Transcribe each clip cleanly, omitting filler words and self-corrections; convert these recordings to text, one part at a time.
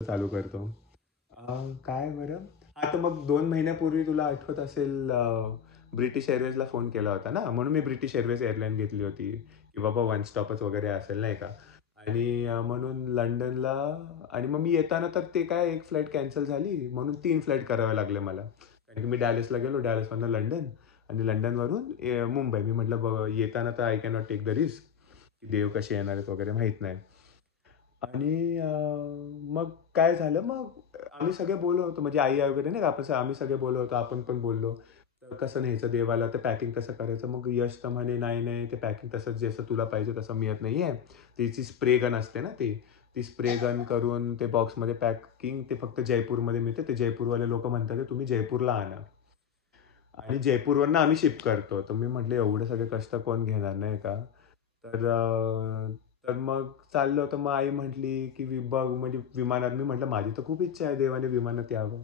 चालू करतो. काय बरं? हां, तर मग 2 महिन्यापूर्वी तुला आठवत असेल ब्रिटिश एअरवेजला फोन केला होता ना, म्हणून मी ब्रिटिश एअरवेज एअरलाईन घेतली होती, की बाबा वन स्टॉपच वगैरे असेल नाही का? आणि म्हणून लंडनला आणि मग मी येताना तर ते काय एक फ्लाइट कॅन्सल झाली, म्हणून 3 फ्लाइट करावे लागले मला. कारण की मी डॅलसला गेलो, डॅलसवरनं लंडन आणि लंडनवरून मुंबई. मी म्हटलं येताना तर I cannot take the risk, की देव कसे येणार आहेत वगैरे माहीत नाही. आणि मग काय झालं, मग आम्ही सगळे बोललो होतो, म्हणजे आई वगैरे नाही का, आपण आम्ही सगळे बोललो होतो, आपण पण बोललो. तर कसं न्यायचं देवाला, तर पॅकिंग कसं करायचं? मग यश तर म्हणे, "नाही, नाही, ते पॅकिंग तसंच जसं तुला पाहिजे तसं मिळत नाहीये. त्याची स्प्रे गन असते ना ती, ती स्प्रे गन करून ते बॉक्समध्ये पॅकिंग ते फक्त जयपूरमध्ये मिळते. ते जयपूरवाले लोकं म्हणतात, तुम्ही जयपूरला आणा." आणि जयपूरवरनं आम्ही शिप करतो. तर मी म्हटलं, "एवढे सगळे कष्ट कोण घेणार?" नाही का? तर तर मग चाललं होतं. मग आई म्हटली, की बघ म्हणजे विमानात." मी म्हटलं, "माझी तर खूप इच्छा आहे देवाने विमानात यावं."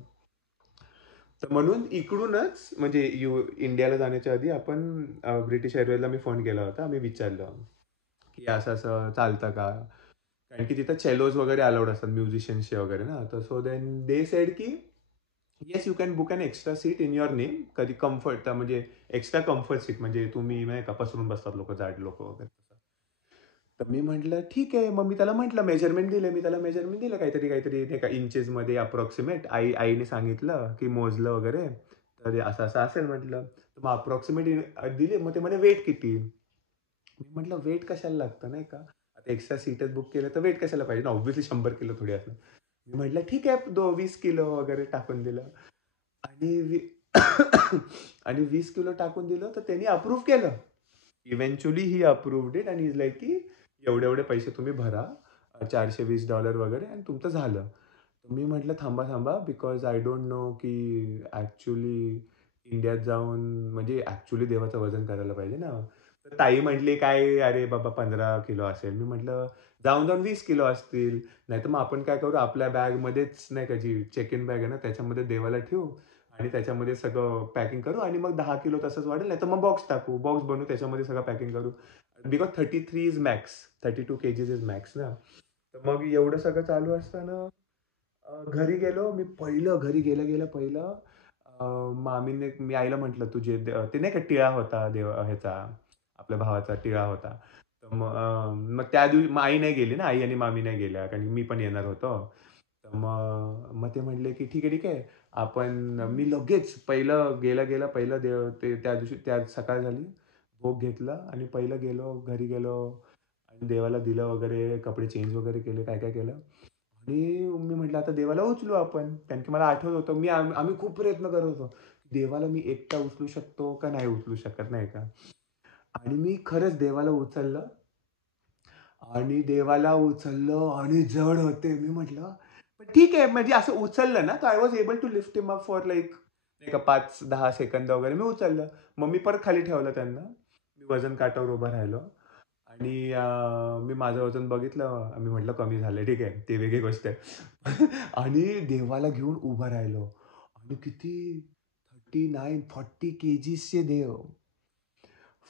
तर म्हणून इकडूनच म्हणजे इंडियाला जाण्याच्या आधी आपण ब्रिटिश एअरवेजला मी फोन केला होता. मी विचारलं, की असं-असं चालतं का? कारण की तिथं चेलोज वगैरे अलाउड असतात म्युझिशियन्सचे वगैरे ना. तर सो देन दे सेड की yes, you can book an extra seat in your name. कधी कम्फर्ट म्हणजे एक्स्ट्रा कम्फर्ट सीट म्हणजे तुम्ही नाही का पसरून बसतात लोकं, जाड लोकं वगैरे. तर मी म्हटलं, "ठीक आहे." मग मी त्याला म्हटलं मेजरमेंट दिले. मी त्याला मेजरमेंट दिलं काहीतरी, काहीतरी नाही का इंचेसमध्ये अप्रॉक्सिमेट. आईने सांगितलं, की मोजलं वगैरे. तर असं-असं असेल म्हटलं. तर मग अप्रॉक्सिमेट दिली. मग ते म्हणे, "वेट किती?" मी म्हटलं, "वेट कशाला लागतं नाही का? आता एक्स्ट्रा सीटच बुक केलं तर वेट कशाला पाहिजे ना? ऑब्व्हियसली 100 किलो थोडी असणार." मी म्हटलं, "ठीक आहे, 20 किलो वगैरे टाकून दिलं." आणि आणि 20 किलो टाकून दिलं, तर त्यांनी अप्रूव्ह केलं. Eventually he approved it and he is like की एवढे-एवढे पैसे तुम्ही भरा $420 वगैरे आणि तुमचं झालं. तर मी म्हटलं थांबा-थांबा बिकॉज आय डोंट नो की ॲक्चुअली इंडियात जाऊन म्हणजे ॲक्चुअली देवाचं वजन करायला पाहिजे ना. तर ताई म्हटली, "काय अरे बाबा 15 किलो असेल." मी म्हटलं, "जाऊन-जाऊन 20 किलो असतील. नाहीतर मग आपण काय करू आपल्या बॅगमध्येच नाही का जी चेक इन बॅग आहे ना त्याच्यामध्ये देवाला ठेवू आणि त्याच्यामध्ये सगळं पॅकिंग करू आणि मग 10 किलो तसंच वाढेल. नाहीतर मग बॉक्स टाकू. बॉक्स बनवू त्याच्यामध्ये सगळं पॅकिंग करू. Because 33 is max. 32 kgs is max ना. तर मग एवढं सगळं चालू असताना घरी गेलो. मी पहिलं घरी गेल्या-गेल्या पहिलं मामीने मी आईला म्हटलं, "तुझे ते नाही का टिळा होता ह्याचा आपल्या भावाचा टिळा होता." तर मग त्या दिवशी मग आई नाही गेली ना, आई आणि मामी नाही गेल्या कारण मी पण येणार होतो. तर मग मग ते म्हटले, की "ठीक आहे, ठीक आहे. आपण" मी लगेच पहिलं गेल्या-गेल्या पहिलं ते त्या दिवशी त्या सकाळ झाली. भोग घेतला आणि पहिलं गेलो, घरी गेलो आणि देवाला दिलं वगैरे, कपडे चेंज वगैरे केले, काय-काय केलं. आणि मी म्हटलं आता देवाला उचलू आपण. कारण की मला आठवत होतं आम्ही खूप प्रयत्न करत होतो. देवाला मी एकटा उचलू शकतो का नाही उचलू शकत, नाही का? आणि मी खरंच देवाला उचललं आणि देवाला उचललं आणि जड होते. मी म्हटलं, पण ठीक आहे म्हणजे असं उचललं ना, तर I was able to lift him up for like नाही का 5-10 सेकंद वगैरे मी उचललं. मग मी परत खाली ठेवलं त्यांना. मी वजन काट्यावर उभं राहिलो आणि मी माझं वजन बघितलं. मी म्हटलं कमी झालं ठीक आहे. ती वेगळी गोष्ट आहे. आणि देवाला घेऊन उभं राहिलो आणि किती 39-40 केजीसचे देव.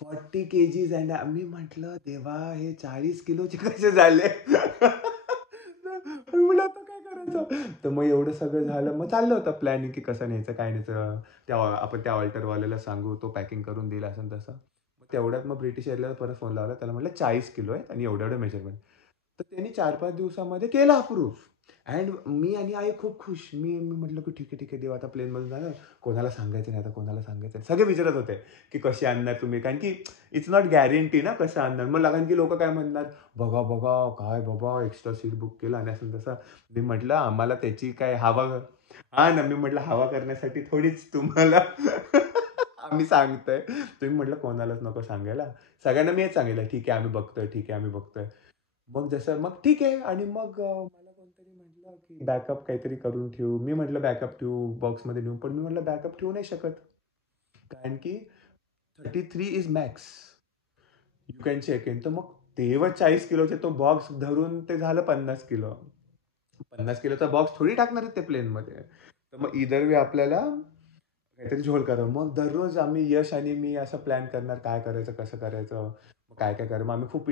40 केजीस अँड मी म्हटलं, "देवा हे 40 किलोचे कसे झाले?" मी म्हटलं, "आता काय करायचं?" तर मग एवढं सगळं झालं. मग चाललं होतं प्लॅनिंग की कसं न्यायचं, काय न्यायचं. आपण त्या ऑल्टरवाल्याला सांगू, तो पॅकिंग करून देईल असं तसं. मग तेवढ्यात मग ब्रिटिश एअरलाईन्सला परत फोन लावला. त्याला म्हटलं 40 किलो आहेत आणि एवढं-एवढं मेजरमेंट. तर त्यांनी 4-5 दिवसामध्ये केलं अप्रूव्ह. अँड मी आणि आई खूप खुश. मी म्हटलं, की "ठीक आहे, ठीक आहे. देव आता प्लेनमधून जाणार. कोणाला सांगायचं नाही आता कोणाला सांगायचं नाही." सगळे विचारत होते, की "कशी आणणार तुम्ही?" कारण की इट्स नॉट गॅरंटी ना कसं आणणार. मग कारण की लोकं काय म्हणणार, "बघा, बघा, काय बाबा एक्स्ट्रा सीट बुक केलं" आणि असं तसं. मी म्हटलं, "आम्हाला त्याची काय हवा" हां ना, मी म्हटलं, "हवा करण्यासाठी थोडीच तुम्हाला आम्ही सांगतोय." तुम्ही म्हटलं, "कोणालाच नको सांगायला." सगळ्यांना मी हेच सांगितलं, "ठीक आहे, आम्ही बघतोय. ठीक आहे, आम्ही बघतोय." मग जसं मग ठीक आहे आणि मग मला कोणतरी म्हटलं, की बॅकअप काहीतरी करून ठेवू. मी म्हटलं बॅकअप ठेवू, बॉक्समध्ये नेऊ. पण मी म्हटलं बॅकअप ठेवू नाही शकत. कारण की 33 is max. You can check in. तर मग तेव्हा 40 किलोचे तो बॉक्स धरून ते झालं 50 किलो. 50 किलोचा बॉक्स थोडी टाकणार आहेत ते प्लेनमध्ये. तर मग ईदर वे आपल्याला काहीतरी झोल करावं. मग दररोज आम्ही यश आणि मी असं प्लॅन करणार काय करायचं, कसं करायचं, मग काय-काय करायचं. मग आम्ही खूप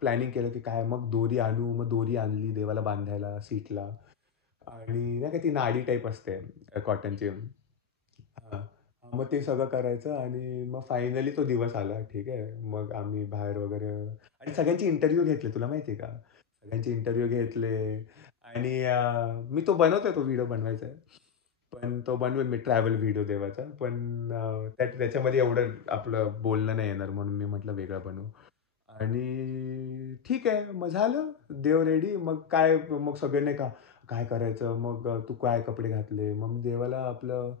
प्लॅनिंग केलं, की काय मग दोरी आणू. मग दोरी आणली देवाला बांधायला सीटला. आणि नाही का ती नाडी टाईप असते कॉटनची. हां. मग ते सगळं करायचं आणि मग फायनली तो दिवस आला. ठीक आहे. मग आम्ही बाहेर वगैरे आणि सगळ्यांचे इंटरव्ह्यू घेतले. तुला माहिती आहे का? सगळ्यांचे इंटरव्ह्यू घेतले आणि मी तो बनवतोय तो व्हिडिओ बनवायचा आहे. पण तो बनवेन मी ट्रॅव्हल व्हिडिओ देवाचा. पण त्याच्यामध्ये एवढं आपलं बोलणं नाही येणार म्हणून मी म्हटलं वेगळा बनवू. आणि ठीक आहे. मग झालं. देव रेडी. मग काय मग सगळे नाही का, काय करायचं? मग तू काय कपडे घातले? मग मी देवाला आपलं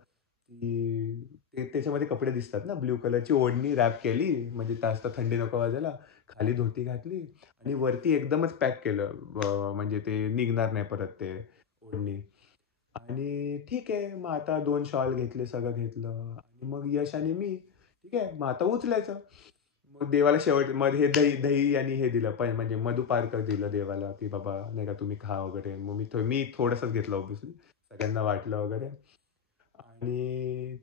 की त्याच्यामध्ये कपडे दिसतात ना, ब्लू कलरची ओढणी रॅप केली, म्हणजे जास्त थंडी नको वाजायला. खाली धोती घातली आणि वरती एकदमच पॅक केलं. म्हणजे ते निघणार नाही परत ते ओढणी. आणि ठीक आहे, मग आता 2 शॉल घेतले, सगळं घेतलं आणि मग यश आणि मी, ठीक आहे, मग आता उचलायचं. मग देवाला शेवट मग हे दही दही आणि हे दिलं पण म्हणजे मधुपार्क दिलं देवाला, की बाबा नाही का तुम्ही खा वगैरे. मग मी थोडंसंच घेतलं ऑब्व्हियसली. सगळ्यांना वाटलं वगैरे. आणि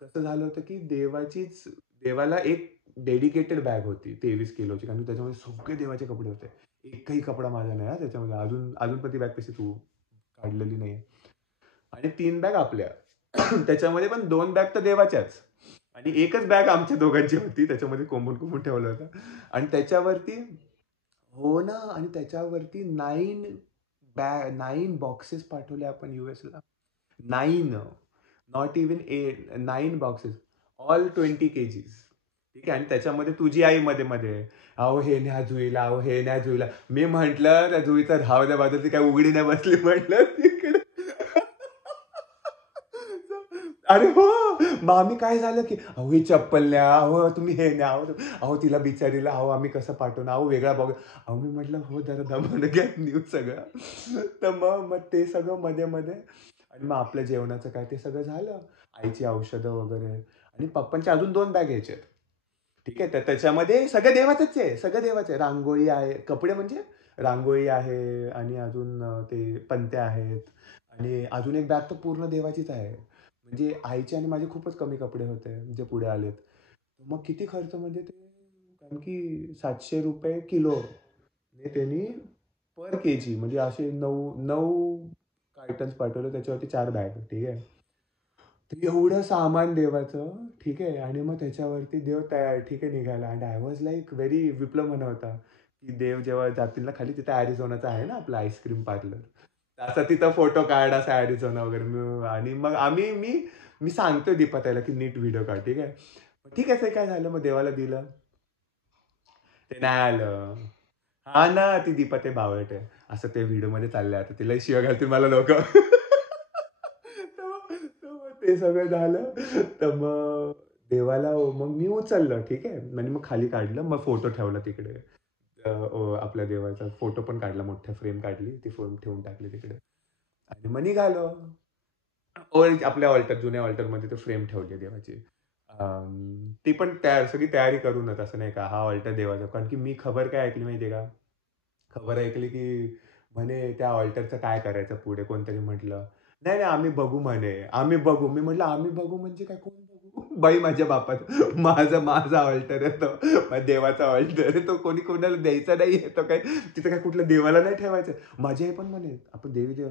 कसं झालं होतं, की देवाला एक डेडिकेटेड बॅग होती 23 किलोची. कारण की त्याच्यामध्ये सगळे देवाचे कपडे होते. एकही कपडा माझा नाही हां त्याच्यामध्ये. अजून अजून पण ती बॅग तशी तू काढलेली नाहीये. आणि 3 बॅग आपल्या. त्याच्यामध्ये पण 2 बॅग तर देवाच्याच. आणि एकच बॅग आमच्या दोघांची होती. त्याच्यामध्ये कोंबून-कोंबून ठेवलं होतं. आणि त्याच्यावरती हो ना. आणि त्याच्यावरती 9 बॉक्सेस पाठवले आपण यूएसला. 9 not even 8 9 boxes. All 20 kgs. ठीक आहे. आणि त्याच्यामध्ये तुझी आई मध्ये-मध्ये, "अहो हे न्या जुईला, अहो हे न्या जुईला." मी म्हटलं, "त्या जुईचं राहू द्या बाजूला, ती काय उघडी नाही बसली." म्हटलं तिकडे. अरे हो! मग आम्ही काय झालं, की "अहो ही चप्पल न्या, अहो तुम्ही हे न्या, अहो तिला बिचारीला, अहो आम्ही कसं पाठवणार, अहो वेगळा बॉक्स." अहो मी म्हटलं, "हो जरा दमानं घ्या नेऊ सगळं." तर मग मग ते सगळं मध्ये-मध्ये आणि मग आपल्या जेवणाचं काय ते सगळं झालं. आईची औषधं वगैरे आणि पप्पांच्या अजून 2 बॅग घ्यायच्या आहेत. ठीक आहे. तर त्याच्यामध्ये सगळं देवाचंच आहे. सगळं देवाचं आहे. रांगोळी आहे. कपडे म्हणजे रांगोळी आहे आणि अजून ते पणत्या आहेत आणि अजून एक बॅग तर पूर्ण देवाचीच आहे. म्हणजे आईचे आणि माझे खूपच कमी कपडे होते, जे पुढे आलेत. मग किती खर्च म्हणजे ते कारण की ₹700 किलो. म्हणजे त्यांनी पर केजी म्हणजे असे 9 कार्टन्स पाठवले त्याच्यावरती 4 बॅग. ठीक आहे. तर एवढं सामान देवाचं, ठीक आहे. आणि मग त्याच्यावरती देव तयार, ठीक आहे, निघाला आणि आय वॉज लाइक व्हेरी विप्लव म्हणत होता, की देव जेव्हा जातील ना खाली तिथे अॅरिझोनाचं आहे ना आपलं आईस्क्रीम पार्लर. असा तिथं फोटो काढ असा अॅरिझोना वगैरे. आणि मग मी सांगतोय दीपाताईला, की नीट व्हिडिओ काढ, ठीक आहे. ठीक आहे, ते काय झालं मग देवाला दिलं. ते नाही आलं. हां ना, ती दीपाताई बावळट आहे. असं ते व्हिडिओमध्ये चाललंय आता. तिला शिव्या घालतील मला लोकं. तर मग ते सगळं झालं. तर मग देवाला मग मी उचललं, ठीक आहे. आणि मग खाली काढलं. मग फोटो ठेवला तिकडे. आपल्या देवाचा फोटो पण काढला, मोठ्या फ्रेम काढली. ती फ्रेम ठेवून टाकली तिकडे. आणि मग निघालो. आपल्या ऑल्टर, जुन्या ऑल्टरमध्ये ती फ्रेम ठेवली आहे देवाची. ती पण सगळी तयारी करूनच असं नाही का, हा ऑल्टर देवाचा. कारण की मी खबर काय ऐकली माहिती का? खबर ऐकली की म्हणे त्या अल्टरचं काय करायचं पुढे कोणतरी म्हटलं. "नाही, नाही आम्ही बघू" म्हणे. "आम्ही बघू." मी म्हटलं, "आम्ही बघू म्हणजे काय? कोण बघू?" बाई माझ्या बापाचं. माझा माझा अल्टर आहे तो. माझ्या देवाचा अल्टर आहे तो. कोणी कोणाला द्यायचा नाहीये तो काय. तिथं काय कुठल्या देवाला नाही ठेवायचं. माझी आई पण म्हणे, "आपण देवी देव"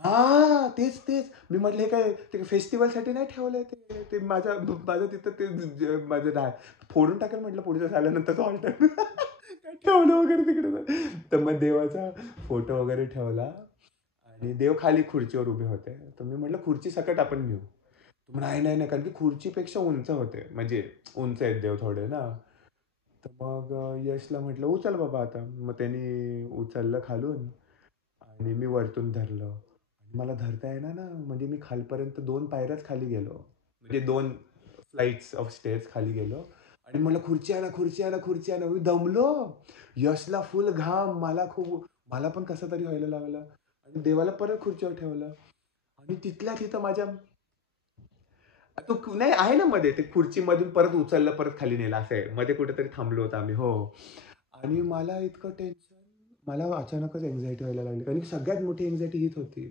हां, तेच, तेच. मी म्हटलं, "हे काय ते फेस्टिव्हलसाठी नाही ठेवलंय ते. ते माझं तिथं ते माझं फोडून टाकेल" म्हटलं पुढचं झाल्यानंतर तो अल्टर. काय ठेवलं वगैरे तिकडे. तर मग देवाचा फोटो वगैरे ठेवला आणि देव खाली खुर्चीवर उभे होते. तर मी म्हटलं, "खुर्चीसकट आपण घेऊ." तो म्हणे, "नाही, नाही, नाही." कारण की खुर्चीपेक्षा उंच होते. म्हणजे उंच आहेत देव थोडे ना. तर मग यशला म्हटलं, "उचल बाबा आता." मग त्यांनी उचललं खालून आणि मी वरतून धरलं. आणि मला धरता येईना ना, म्हणजे मी खालपर्यंत 2 पायऱ्याच खाली गेलो. म्हणजे 2 फ्लाइट्स ऑफ स्टेअर्स खाली गेलो. आणि म्हणलं, "खुर्ची आणा, खुर्ची आणा, खुर्ची आणा." मी दमलो. यशला फुल घाम, मला पण कसं तरी व्हायला लागलं. आणि देवाला परत खुर्चीवर ठेवलं. आणि तिथल्या तिथं माझ्या नाही आहे ना मध्ये ते खुर्चीमधून परत उचललं, परत खाली नेलं असं आहे. मध्ये कुठेतरी थांबलो होतो आम्ही. हो. आणि मला इतकं टेन्शन, मला अचानकच अँक्झायटी व्हायला लागली. कारण की सगळ्यात मोठी अँक्झायटी हीच होती,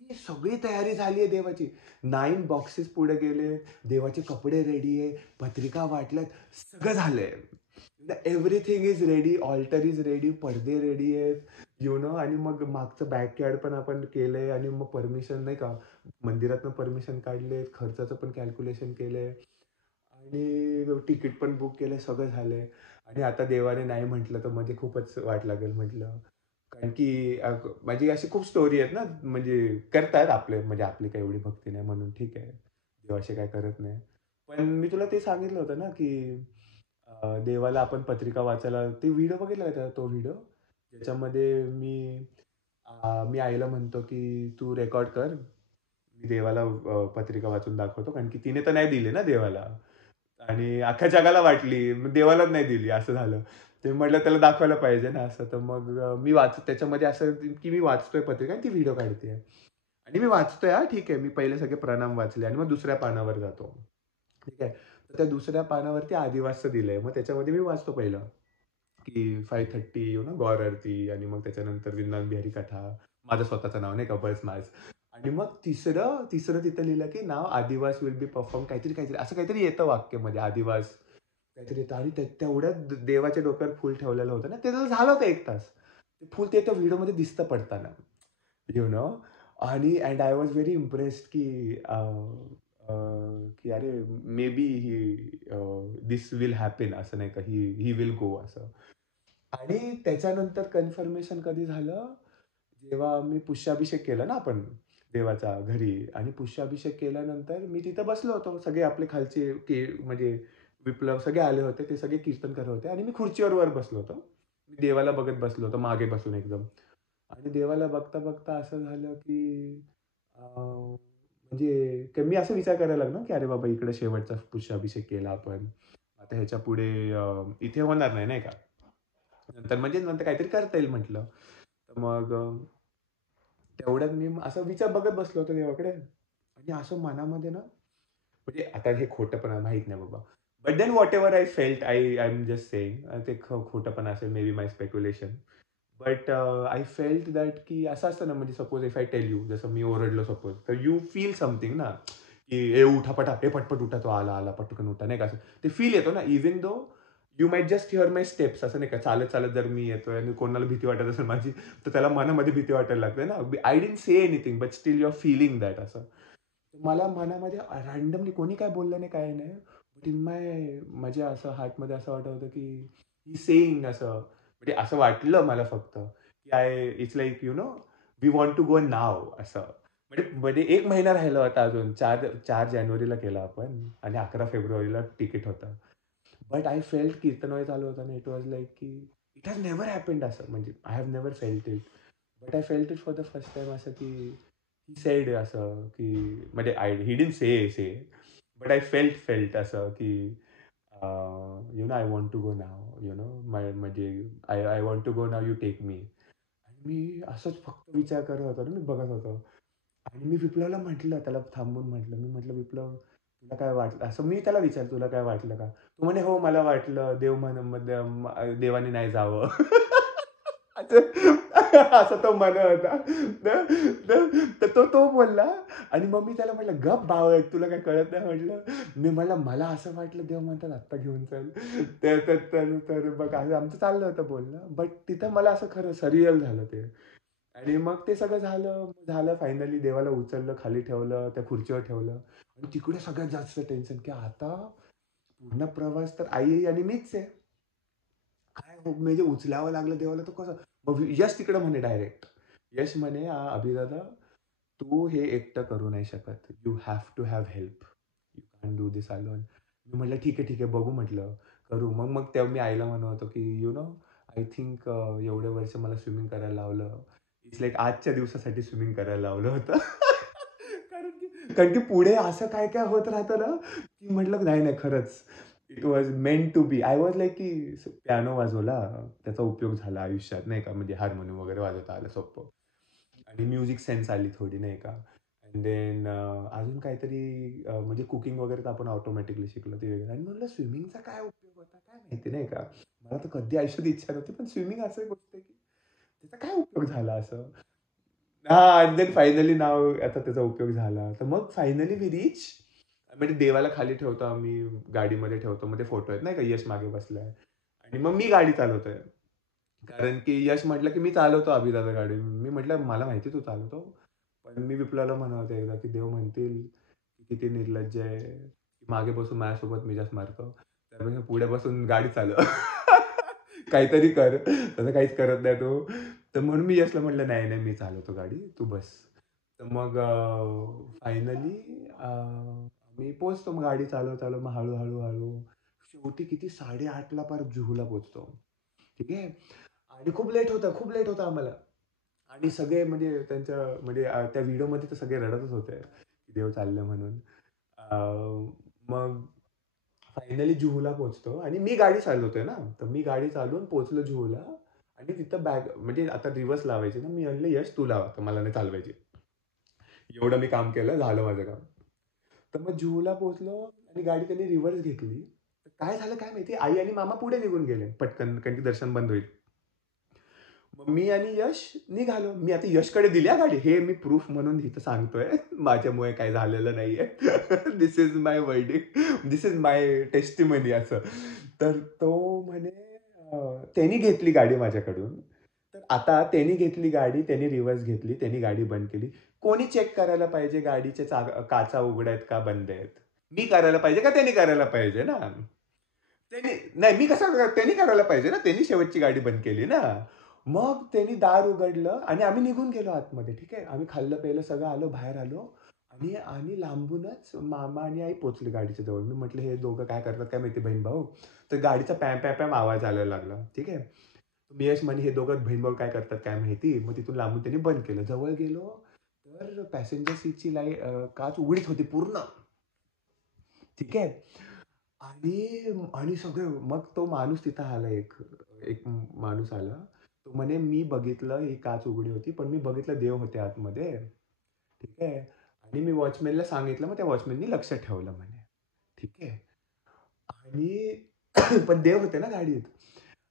की सगळी तयारी झाली आहे देवाची. 9 बॉक्सेस पुढे गेले, देवाचे कपडे रेडी आहे, पत्रिका वाटल्यात, सगळं झालंय. Everything is ready, altar is ready, पडदे रेडी आहेत. आणि मग मागचं बॅकयार्ड पण आपण केलंय आणि मग परमिशन नाही का, मंदिरातनं परमिशन काढले, खर्चाचं पण कॅल्क्युलेशन केलंय आणि तिकीट पण बुक केलंय, सगळं झालंय आणि आता देवाने नाही म्हटलं तर म्हणजे खूपच वाईट लागेल म्हटलं. कारण की माझी अशी खूप स्टोरी आहेत ना, म्हणजे करतात आपले म्हणजे आपली काही एवढी भक्ती नाही म्हणून ठीक आहे. देव असे काही करत नाही. पण मी तुला ते सांगितलं होतं ना, की देवाला आपण पत्रिका वाचायला ते व्हिडिओ बघितला का तो व्हिडिओ? ज्याच्यामध्ये मी आईला म्हणतो, की "तू रेकॉर्ड कर. मी देवाला पत्रिका वाचून दाखवतो." कारण की तिने तर नाही दिली ना देवाला आणि अख्ख्या जगाला वाटली. मग देवालाच नाही दिली असं झालं. तर म्हटलं त्याला दाखवायला पाहिजे ना असं. तर मग मी त्याच्यामध्ये असं की मी वाचतोय पत्रिका आणि ती व्हिडिओ काढतेय. आणि मी वाचतोय हां, ठीक आहे. मी पहिले सगळे प्रणाम वाचले आणि मग दुसऱ्या पानावर जातो. ठीक आहे. तर त्या दुसऱ्या पानावरती आदिवासचं दिलंय. मग त्याच्यामध्ये मी वाचतो पहिलं, की 530 गौर आरती आणि मग त्याच्यानंतर वृंदावन बिहारी कथा. माझं स्वतःचं नाव नाही का बस आणि मग तिसरं तिसरं तिथं लिहिलं, की नाव आदिवास विल बी परफॉर्म काहीतरी असं काहीतरी येतं वाक्यामध्ये आदिवास काहीतरी येतं आणि तेवढ्यात देवाच्या डोक्यावर फुल ठेवलेलं होतं ना, ते तर झालं होतं 1 तास. ते फुल ते त्या व्हिडिओमध्ये दिसतं पडताना. यू नो आणि and I was very impressed की अरे may be this will happen असं नाही का, ही विल गो असं. आणि त्याच्यानंतर कन्फर्मेशन कधी झालं, जेव्हा मी पुष्याभिषेक केला ना आपण देवाचा घरी आणि पुष्याभिषेक केल्यानंतर मी तिथं बसलो होतो. सगळे आपले खालचे म्हणजे विप्लव सगळे आले होते. ते सगळे कीर्तन करत होते आणि मी खुर्चीवर वर बसलो होतो. मी देवाला बघत बसलो होतो मागे बसून एकदम. आणि देवाला बघता-बघता असं झालं, की म्हणजे मी असा विचार करायला लागलो, की अरे बाबा इकडे शेवटचा पुष्याभिषेक केला आपण. आता ह्याच्यापुढे इथे होणार नाही, नाही का? नंतर म्हणजे नंतर काहीतरी करता येईल म्हटलं. तर मग तेवढ्यात मी असा विचार बघत बसलो होतो देवाकडे आणि असं मनामध्ये ना म्हणजे आता हे खोटंपणा माहीत नाही बाबा. But then whatever I felt I am just saying ते खोटंपणा असेल, maybe my speculation. But I felt that की असं असतं ना, म्हणजे suppose if I tell you, जसं मी ओरडलो सपोज, तर यू फील समथिंग ना, की "ए उठा पटा, ए पटपट उठा, तो आला, आला, पटकन उठा." नाही का असं. ते फील येतो ना, even though you might just hear my steps असं नाही का, चालत-चालत जर मी येतोय आणि कोणाला भीती वाटत असेल माझी, तर त्याला मनामध्ये भीती वाटायला लागते ना. I didn't say anything, but still you are feeling that असं. मला मनामध्ये रँडमली कोणी काय बोललं नाही, काही नाही. बट इन माझ्या असं हार्टमध्ये असं वाटत होतं, की ही सेयिंग असं म्हणजे असं वाटलं मला फक्त, की it's like we want to go now असं. म्हणजे म्हणजे 1 महिना राहिला होता अजून. 4 जानेवारीला केलं आपण आणि 11 फेब्रुवारीला तिकीट होतं. बट आय फेल्ट कीर्तन चालू होतं इट वॉज लाइक की इट हॅज नेव्हर हॅपन्ड असं म्हणजे I have never felt it. But I felt it for the first time असं की ही सेड असं की म्हणजे he didn't say but I felt असं की I want to go now म्हणजे I want to go now you take me. आणि मी असंच फक्त विचार करत होतो ना, मी बघत होतो. आणि मी विप्लवला म्हटलं, त्याला थांबवून म्हटलं, मी म्हटलं, "विप्लव, तुला काय वाटलं?" असं मी त्याला विचारलं, "तुला काय वाटलं का?" तो म्हणे, "हो, मला वाटलं देव देवाने नाही जावं." असं असं तो म्हणत होता. तर तर तर तो तो बोलला आणि मग मी त्याला म्हटलं, "गप बावळट, तुला काही कळत नाही?" म्हटलं. मी म्हटलं, "मला असं वाटलं देव म्हणतात आत्ता घेऊन चल." तर मग असं आमचं चाललं होतं बोलणं. बट तिथं मला असं खरं सरियल झालं ते. आणि मग ते सगळं झालं फायनली देवाला उचललं, खाली ठेवलं, त्या खुर्चीवर ठेवलं आणि तिकडे सगळ्यात जास्त टेन्शन, की आता पूर्ण प्रवास तर आई आणि मीच आहे. काय हो म्हणजे उचलावं लागलं देवाला तर कसं? मग यश तिकडे म्हणे डायरेक्ट. यश म्हणे, अभिदादा, तू हे एकटं करू नाही शकत. You have to have help. You can't do this alone." मी म्हटलं, "ठीक आहे, ठीक आहे. बघू," म्हटलं, "करू." मग मग तेव्हा मी आईला म्हणत होतो, की आय थिंक एवढे वर्ष मला स्विमिंग करायला लावलं. इट्स लाइक आजच्या दिवसासाठी स्विमिंग करायला लावलं होतं. कारण की पुढे असं काय-काय होत राहतं ना, की म्हटलं नाही, नाही खरंच. It was meant to be. I was like की पियानो वाजवला, त्याचा उपयोग झाला आयुष्यात नाही का, म्हणजे हार्मोनियम वगैरे वाजवता आलं सोप्पं. आणि म्युझिक सेन्स आली थोडी नाही का. अँड देन अजून काहीतरी म्हणजे कुकिंग वगैरे तर आपण ऑटोमॅटिकली शिकलो ते वेगळं. आणि म्हटलं स्विमिंगचा काय उपयोग होता काय माहिती नाही का. मला तर कधी आयुष्यात इच्छा नव्हती, पण स्विमिंग असं गोष्ट आहे की त्याचा काय उपयोग झाला असं. हां, अँड देन फायनली नाव आता त्याचा उपयोग झाला. तर मग फायनली वी रीच म्हणजे देवाला खाली ठेवतो आम्ही, गाडीमध्ये ठेवतो. मग ते फोटो आहेत नाही का, यश मागे बसलाय आणि मग मी गाडी चालवतोय. कारण की यश म्हटलं, की "मी चालवतो अभिदादा गाडी." मी म्हटलं, "मला माहिती तू चालवतो." पण मी विप्लवला म्हणत होतो एकदा, की देव म्हणतील, की "किती निर्लज्ज आहे, की मागे बसून माझ्यासोबत मिजाच मारतो. त्यापेक्षा पुढे बसून गाडी चालव. काहीतरी कर." तसं काहीच करत नाही तो. तर म्हणून मी यशला म्हटलं, "नाही, नाही, मी चालवतो गाडी, तू बस." तर मग फायनली मी पोहोचतो. मग गाडी चालव-चालव मग हळू-हळू, शेवटी किती 8:30ला पार जुहूला पोहोचतो. ठीक आहे. आणि खूप लेट होतं आम्हाला. आणि सगळे म्हणजे त्यांच्या म्हणजे त्या व्हिडिओमध्ये तर सगळे रडतच होते, की देव चाललं म्हणून. अ, मग फायनली जुहूला पोहोचतो आणि मी गाडी चालवतोय ना, तर मी गाडी चालवून पोहोचलो जुहूला आणि तिथं बॅग म्हणजे आता रिव्हर्स लावायची ना, मी म्हणलं, "यश तू लाव आता मला नाही चालवायची." एवढं मी काम केलं, झालं माझं काम. तर मग जुहूला पोहोचलो आणि गाडी त्यांनी रिव्हर्स घेतली. तर काय झालं काय माहिती, आई आणि मामा पुढे निघून गेले पटकन, कारण की दर्शन बंद होईल. मग मी आणि यश निघालो. मी आता यशकडे दिली हां गाडी. हे मी प्रूफ म्हणून इथं सांगतोय. माझ्यामुळे काही झालेलं नाहीये. This is my verdict. This is my testimony असं. तर तो म्हणे त्यानी घेतली गाडी माझ्याकडून. तर आता त्यानी घेतली गाडी, त्यानी रिव्हर्स घेतली, त्यानी गाडी बंद केली. कोणी चेक करायला पाहिजे गाडीच्या काचा उघड्या आहेत का बंद आहेत? मी करायला पाहिजे का त्यानी करायला पाहिजे ना? त्यांनी नाही मी कसं त्यांनी करायला पाहिजे ना, त्यांनी शेवटची गाडी बंद केली ना. मग त्यांनी दार उघडलं आणि आम्ही निघून गेलो आतमध्ये. ठीक आहे. आम्ही खाल्लं-प्यायलं सगळं आलो, बाहेर आलो आणि आणि लांबूनच मामा आणि आई पोहोचले गाडीच्या जवळ. मी म्हटलं, "हे दोघं काय करतात काय माहिती बहीण-भाऊ." तर गाडीचा पॅम आवाज यायला लागला. ठीक आहे. मी यश म्हणे, "हे दोघं बहीण-भाऊ काय करतात काय माहिती." मग तिथून लांबून त्यांनी बंद केलं. जवळ गेलो तर पॅसेंजर सीटची काच उघडीच होती पूर्ण. ठीक आहे. आणि आणि सगळे मग तो माणूस तिथं आला एक एक माणूस आला. तो म्हणे, "मी बघितलं ही काच उघडी होती, पण मी बघितलं देव होते आतमध्ये." ठीक आहे. आणि मी वॉचमनला सांगितलं, मग त्या वॉचमननी लक्ष ठेवलं म्हणे. ठीक आहे. आणि पण देव होते ना गाडीत.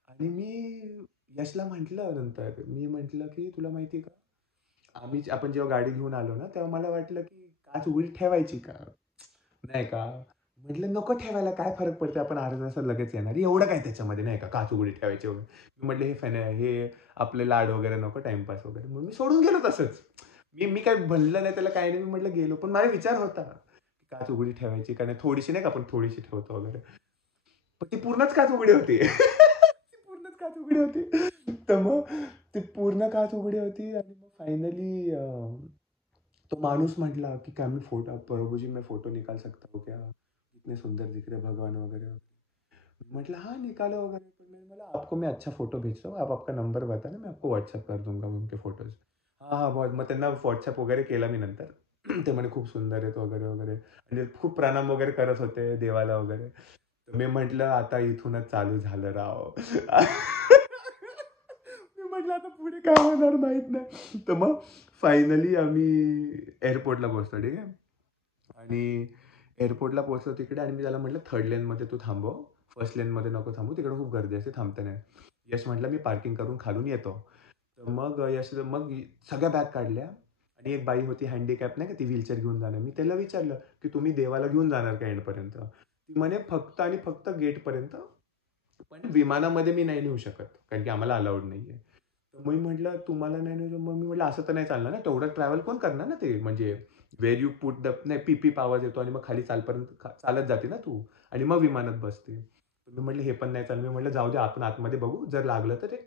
आणि मी यशला म्हटलं नंतर, मी म्हटलं, की "तुला माहिती आहे का, आपण जेव्हा गाडी घेऊन आलो ना, तेव्हा मला वाटलं, की काच उघडी ठेवायची का?" नाही का? म्हटलं नको ठेवायला काय फरक पडतो आपण अर्ध्या तासात लगेच येणार. एवढं काय त्याच्यामध्ये नाही का काच उघडी ठेवायची वगैरे. मी म्हटलं हे आपले लाड वगैरे नको टाईमपास वगैरे. म्हणून मी सोडून गेलो तसंच. मी मी काही म्हणलं नाही त्याला काही नाही. मी म्हटलं गेलो. पण माझा विचार होता, की काच उघडी ठेवायची का नाही थोडीशी नाही का आपण थोडीशी ठेवतो वगैरे. पण ती पूर्णच काच उघडी होती. ती पूर्णच काच उघडी होती. तर मग ती पूर्ण काच उघडी होती आणि मग फायनली तो माणूस म्हटला, की "क्या मैं फोटो प्रभु जी मैं फोटो निकाल सकता हूँ क्या? इतने सुंदर दिख रहे भगवान वगैरह." म्हटलं, "हाँ, निकालो वगैरह." तो मैंने बोला, "आपको मैं अच्छा फोटो भेजता हूँ. आप आपका नंबर बताना, मैं आपको व्हाट्सएप कर दूँगा उनके फोटोज." "हां, हां, बहुत." मग त्यांना व्हॉट्सॲप वगैरे केला मी नंतर. ते म्हणे, "खूप सुंदर आहेत" वगैरे, वगैरे. आणि खूप प्रणाम वगैरे करत होते देवाला वगैरे. तर मी म्हटलं, "आता इथूनच चालू झालं राव." मी म्हटलं, "आता पुढे काय होणार माहीत नाही." तर मग फायनली आम्ही एअरपोर्टला पोहोचलो, ठीक आहे. आणि एअरपोर्टला पोहोचलो तिकडे आणि मी त्याला म्हटलं, "3rd लेनमध्ये तू थांबव. फर्स्ट लेनमध्ये नको थांबू. तिकडे खूप गर्दी असते, थांबता नाही." यश म्हटला, "मी पार्किंग करून खालून येतो." तर मग यश मग सगळ्या बॅग काढल्या आणि एक बाई होती हँडिकॅप नाही का, ती व्हीलचेअर घेऊन जाणार. मी त्याला विचारलं, की "तुम्ही देवाला घेऊन जाणार का एंडपर्यंत?" ती म्हणे, "फक्त आणि फक्त गेटपर्यंत. पण विमानामध्ये मी नाही नेऊ शकत, कारण की आम्हाला अलाउड नाहीये." तर मी म्हटलं, "तुम्हाला नाही नेलं." मग मी म्हटलं, "असं तर नाही चालणार ना, तेवढं ट्रॅव्हल कोण करणार ना ते म्हणजे वेअर यू पुट द नाही पीप आवाज येतो आणि मग खाली चालत जाते ना तू आणि मग विमानात बसते." तर मी म्हटलं, "हे पण नाही चालणार." मी म्हटलं, "जाऊ दे आपण आतमध्ये बघू. जर लागलं तर ते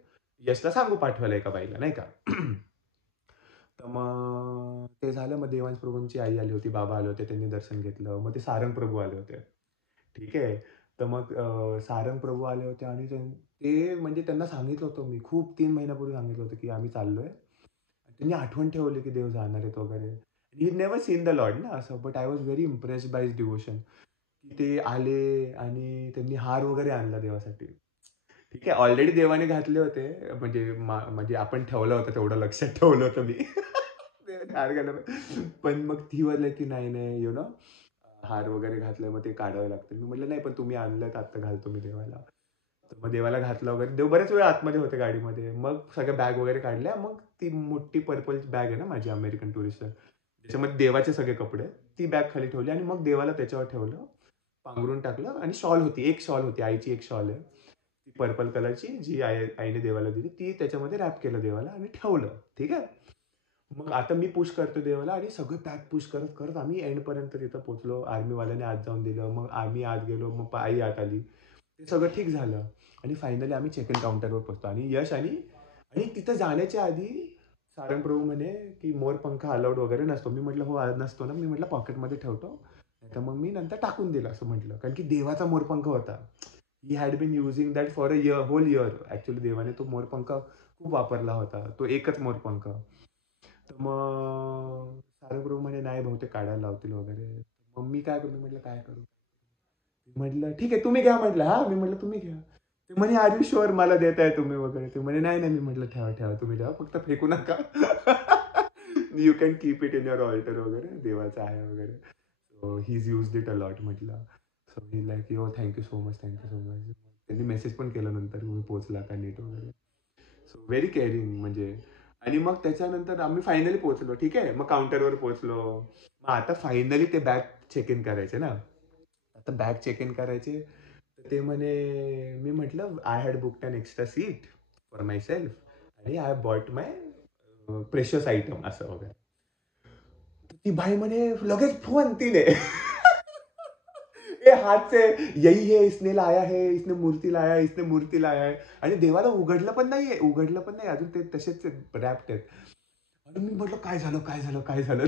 यशला सांगू पाठवायला एका बाईला." नाही का? तर मग ते झालं. मग देवांश प्रभूंची आई आली होती, बाबा आले होते. त्यांनी दर्शन घेतलं. मग ते सारंग प्रभू आले होते. ठीक आहे. तर मग सारंग प्रभू आले होते आणि ते म्हणजे त्यांना सांगितलं होतं मी खूप 3 महिन्यापूर्वी सांगितलं होतं, की आम्ही चाललोय. त्यांनी आठवण ठेवली, की देव जाणार आहेत वगैरे. ही नेव्हर सीन द लॉर्ड ना असं. But I was very impressed by his devotion, की ते आले आणि त्यांनी हार वगैरे आणला देवासाठी. ठीक आहे. ऑलरेडी देवाने घातले होते. म्हणजे म्हणजे आपण ठेवलं होतं तेवढं लक्षात ठेवलं होतं मी. देवाने हार घातला पण मग ती बोलले, की "नाही, नाही, हार वगैरे घातलाय मग ते काढावे लागतील." मी म्हटलं, "नाही, पण तुम्ही आणलंत आत्ता घालतो मी देवाला." तर मग देवाला घातलं वगैरे. देव बऱ्याच वेळ आतमध्ये होते गाडीमध्ये. मग सगळ्या बॅग वगैरे काढल्या. मग ती मोठी पर्पलची बॅग आहे ना माझी अमेरिकन टुरिस्टर, त्याच्यामध्ये देवाचे सगळे कपडे. ती बॅग खाली ठेवली आणि मग देवाला त्याच्यावर ठेवलं. पांघरून टाकलं आणि शॉल होती. एक शॉल होती. आईची एक शॉल आहे. ती पर्पल कलरची जी आईने देवाला दिली, ती त्याच्यामध्ये रॅप केलं देवाला आणि ठेवलं. ठीक आहे. मग आता मी पुश करतो देवाला आणि सगळं बॅग पुश करत, करत आम्ही एंडपर्यंत तिथं पोहोचलो. आर्मीवाल्याने आत जाऊन दिलं. मग आम्ही आत गेलो. मग आई आत आली. ते सगळं ठीक झालं आणि फायनली आम्ही चेक इन काउंटरवर पोहोचतो आणि यश आणि आणि तिथं जाण्याच्या आधी सारंग प्रभू म्हणे, की मोरपंख अलाउड वगैरे नसतो. मी म्हटलं, "हो, नसतो ना." मी म्हटलं, "पॉकेटमध्ये ठेवतो. नाहीतर मग मी नंतर टाकून दिलं." असं म्हटलं. कारण की देवाचा मोरपंख होता. He had been using that for a whole year. Actually देवाने तो मोरपंख खूप वापरला होता. तो एकच मोरपंख. तर मग सारंग प्रभू म्हणे, "नाही, बहुतेक काढायला लावतील वगैरे." मग मी काय करू? मी म्हटलं, "काय करू?" म्हटलं, "ठीक आहे, तुम्ही घ्या." म्हटलं, "हां." मी म्हटलं, "तुम्ही घ्या." ते म्हणे, "आर यू शुअर मला देताय तुम्ही वगैरे?" ते म्हणे, "नाही, नाही." मी म्हटलं, "ठेवा, ठेवा. तुम्ही ठेवा. फक्त फेकू नका." You can keep it in your altar वगैरे. देवाचं आहे वगैरे. So he is used it a lot म्हटलं. सो ही लाइक, "हो, thank you so much, thank you so much." त्यांनी मेसेज पण केला नंतर, तुम्ही पोहोचला का नीट वगैरे. सो व्हेरी केअरिंग म्हणजे. आणि मग त्याच्यानंतर आम्ही फायनली पोहोचलो. ठीक आहे. मग काउंटरवर पोहोचलो. मग आता फायनली ते बॅग चेक इन करायचे ना. आता बॅग चेक इन करायचे. तर ते म्हणे, मी म्हटलं, "I had booked an extra seat for myself आणि I bought my precious item" असं वगैरे. तर ती बाई म्हणे लगेच फोन तिने. ए हाथ से यही है, इसने लाया है, इसने मूर्ती लाया है, इसने मूर्ती लाया है. आणि देवाला उघडलं पण नाहीये, उघडलं पण नाही अजून, ते तसेच रॅप्ट आहेत. आणि मी म्हटलं, काय झालं, काय झालं, काय झालं.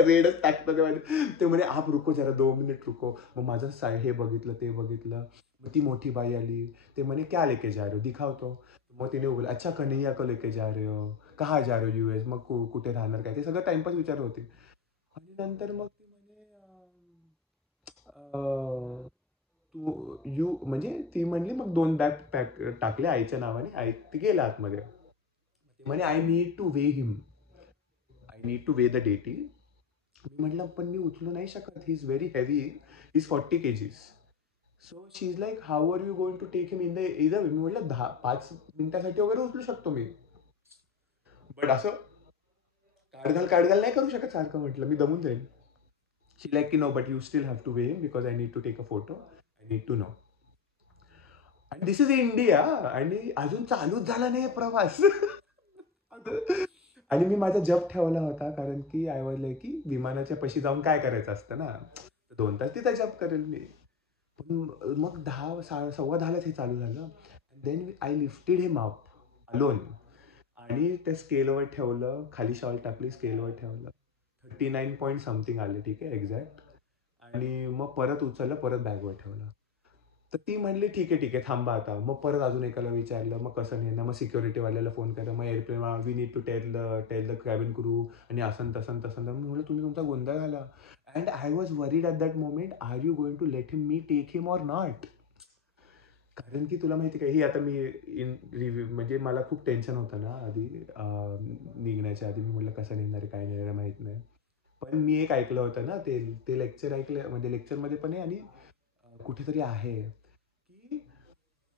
रेडच टाकतं ते माझे. ते म्हणे, आप रुको जरा, 2 मिनिट रुको. मग माझं हे बघितलं, ते बघितलं. मग ती मोठी बाई आली. ते म्हणे, क्या लेके जा रहे हो, दिखावतो. मग तिने उघडलं, अच्छा कन्हैया को लेके जा रहे हो, कहा जा रहे हो, यूएस, मग कुठे राहणार काय, ते सगळं टाइमपास विचारत होते. आणि नंतर मग ती म्हणे, तू यू म्हणजे ती म्हणली, मग 2 बॅग पॅक टाकले आईच्या नावाने. आई ती गेला आतमध्ये. ती म्हणे, I need to weigh him, I need to weigh the deity. मी म्हटलं, पण मी उचलू नाही शकत, he is very heavy, he is 40 kgs. So she is like, how are you going to take him in the इधर. मी म्हटलं, 5 मिनिटासाठी वगैरे उचलू शकतो मी, बट असं काढघाल काढघाल नाही करू शकत सारखं. म्हटलं, मी दमून जाईल. शी लाईक, की no, but you still have to weigh him because I need to take a photo, I need to know. आणि दिस इज इंडिया आणि अजून चालूच झाला नाही प्रवास. आणि मी माझा जप ठेवला होता, कारण की आय वॉज लाईक, की विमानाच्या पाशी जाऊन काय करायचं असतं ना, 2 तास तिथं जप करेल मी. पण मग 10, 10:15 हे चालू झालं. Then I lifted him up alone आणि त्या स्केलवर ठेवलं, खाली शॉल टाकली, स्केलवर ठेवलं. 39 पॉईंट समथिंग आले, ठीक आहे, एक्झॅक्ट. आणि मग परत उचललं, परत बॅगवर ठेवलं. तर ती म्हणली, ठीक आहे, ठीक आहे, थांबा आता. मग परत अजून एकाला विचारलं, मग कसं नाही ना, मग सिक्युरिटीवाल्याला फोन करा, मग airplane, we need to tell the cabin crew आणि असं तसं तसं. तर मी म्हटलं, तुम्ही तुमचा गोंधळ घाला. And I was worried at that moment, are you going to let him me take him or not. कारण की तुला माहिती काय, ही आता मी इन रिव्ह्यू म्हणजे मला खूप टेन्शन होतं ना आधी, निघण्याच्या आधी. मी म्हटलं, कसं निघणार आहे, काय नाही आहे, माहीत नाही. पण मी एक ऐकलं होतं ना, ते ते लेक्चर ऐकलं, म्हणजे लेक्चरमध्ये पण आहे आणि कुठेतरी आहे, की